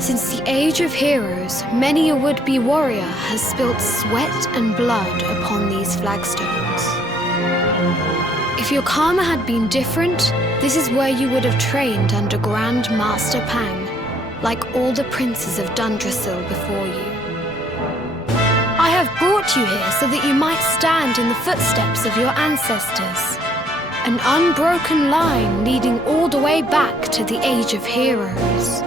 Since the age of heroes, many a would-be warrior has spilt sweat and blood upon these flagstones. If your karma had been different, this is where you would have trained under Grand Master Pang, like all the princes of Dundrasil before you. I have brought you here so that you might stand in the footsteps of your ancestors. An unbroken line leading all the way back to the Age of Heroes.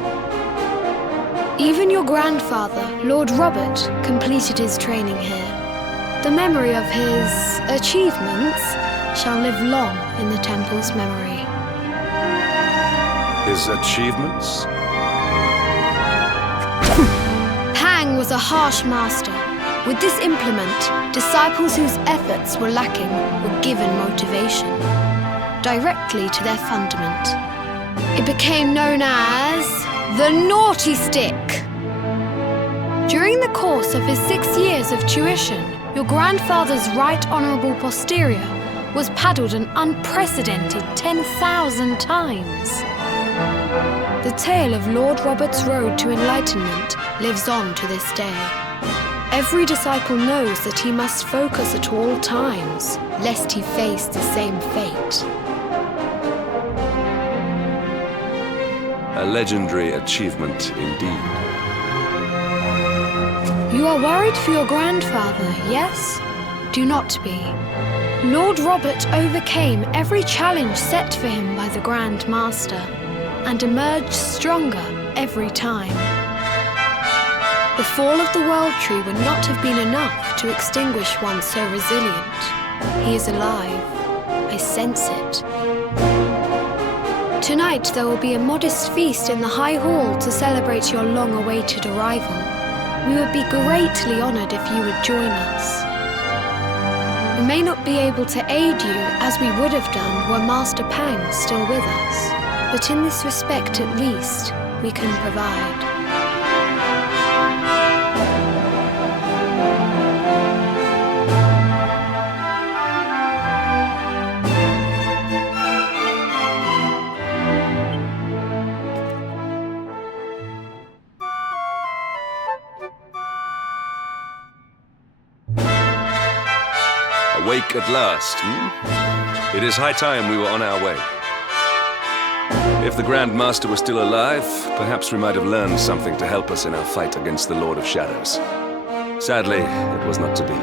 Even your grandfather, Lord Robert, completed his training here. The memory of his achievements shall live long in the temple's memory. His achievements? Pang was a harsh master. With this implement, disciples whose efforts were lacking were given motivation, directly to their fundament. It became known as the Naughty Stick. During the course of his 6 years of tuition, your grandfather's right honourable posterior was paddled an unprecedented 10,000 times. The tale of Lord Robert's road to enlightenment lives on to this day. Every disciple knows that he must focus at all times, lest he face the same fate. A legendary achievement indeed. You are worried for your grandfather, yes? Do not be. Lord Robert overcame every challenge set for him by the Grand Master, and emerged stronger every time. The fall of the World Tree would not have been enough to extinguish one so resilient. He is alive. I sense it. Tonight there will be a modest feast in the High Hall to celebrate your long-awaited arrival. We would be greatly honoured if you would join us. We may not be able to aid you as we would have done were Master Pang still with us, but in this respect at least, we can provide. Awake at last, It is high time we were on our way. If the Grand Master were still alive, perhaps we might have learned something to help us in our fight against the Lord of Shadows. Sadly, it was not to be.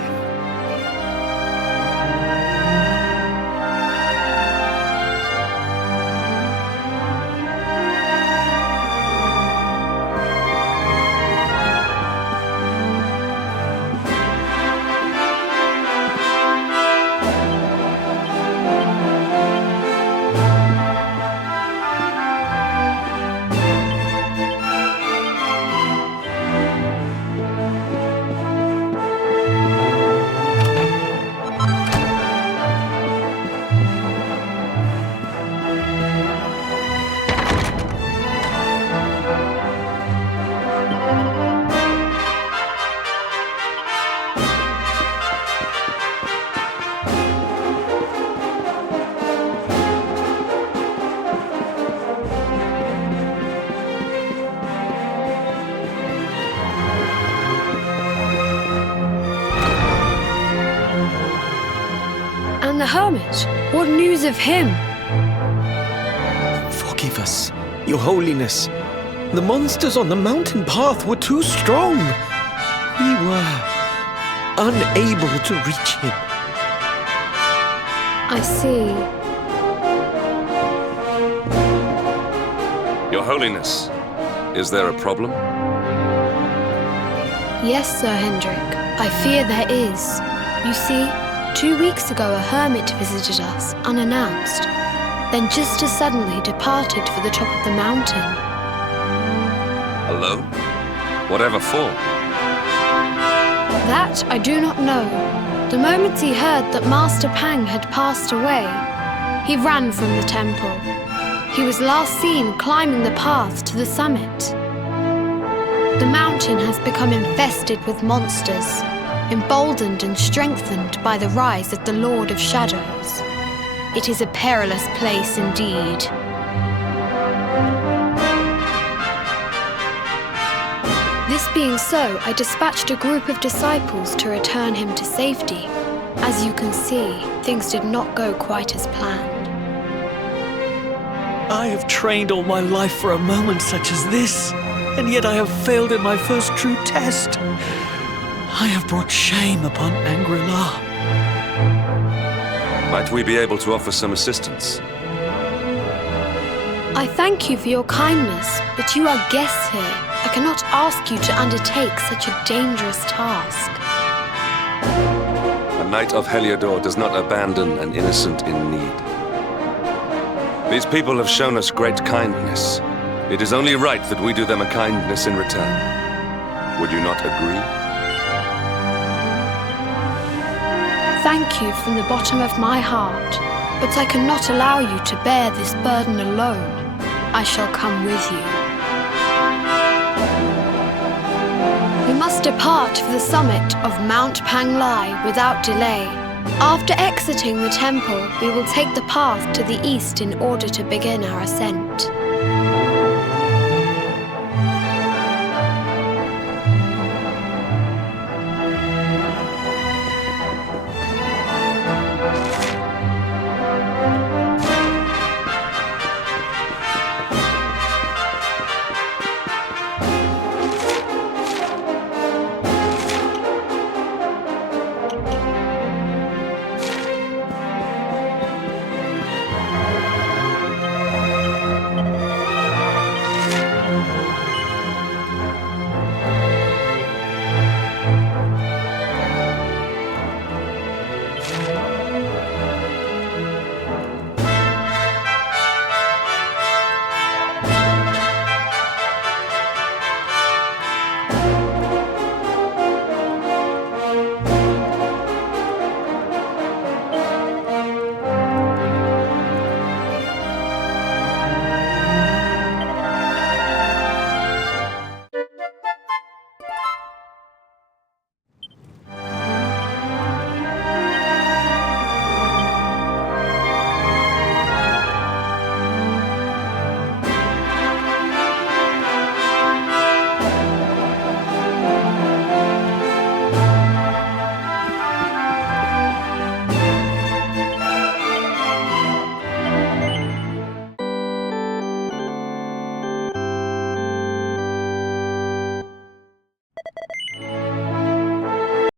And the hermit? What news of him? Forgive us, Your Holiness. The monsters on the mountain path were too strong. We were unable to reach him. I see. Your Holiness, is there a problem? Yes, Sir Hendrik. I fear there is. You see, 2 weeks ago a hermit visited us, unannounced, then just as suddenly departed for the top of the mountain. Alone? Whatever for? That I do not know. The moment he heard that Master Pang had passed away, he ran from the temple. He was last seen climbing the path to the summit. The mountain has become infested with monsters, emboldened and strengthened by the rise of the Lord of Shadows. It is a perilous place indeed. This being so, I dispatched a group of disciples to return him to safety. As you can see, things did not go quite as planned. I have trained all my life for a moment such as this, and yet I have failed in my first true test. I have brought shame upon Angri-La. Might we be able to offer some assistance? I thank you for your kindness, but you are guests here. I cannot ask you to undertake such a dangerous task. A knight of Heliodor does not abandon an innocent in need. These people have shown us great kindness. It is only right that we do them a kindness in return. Would you not agree? Thank you from the bottom of my heart, but I cannot allow you to bear this burden alone. I shall come with you. We must depart for the summit of Mount Panglai without delay. After exiting the temple, we will take the path to the east in order to begin our ascent.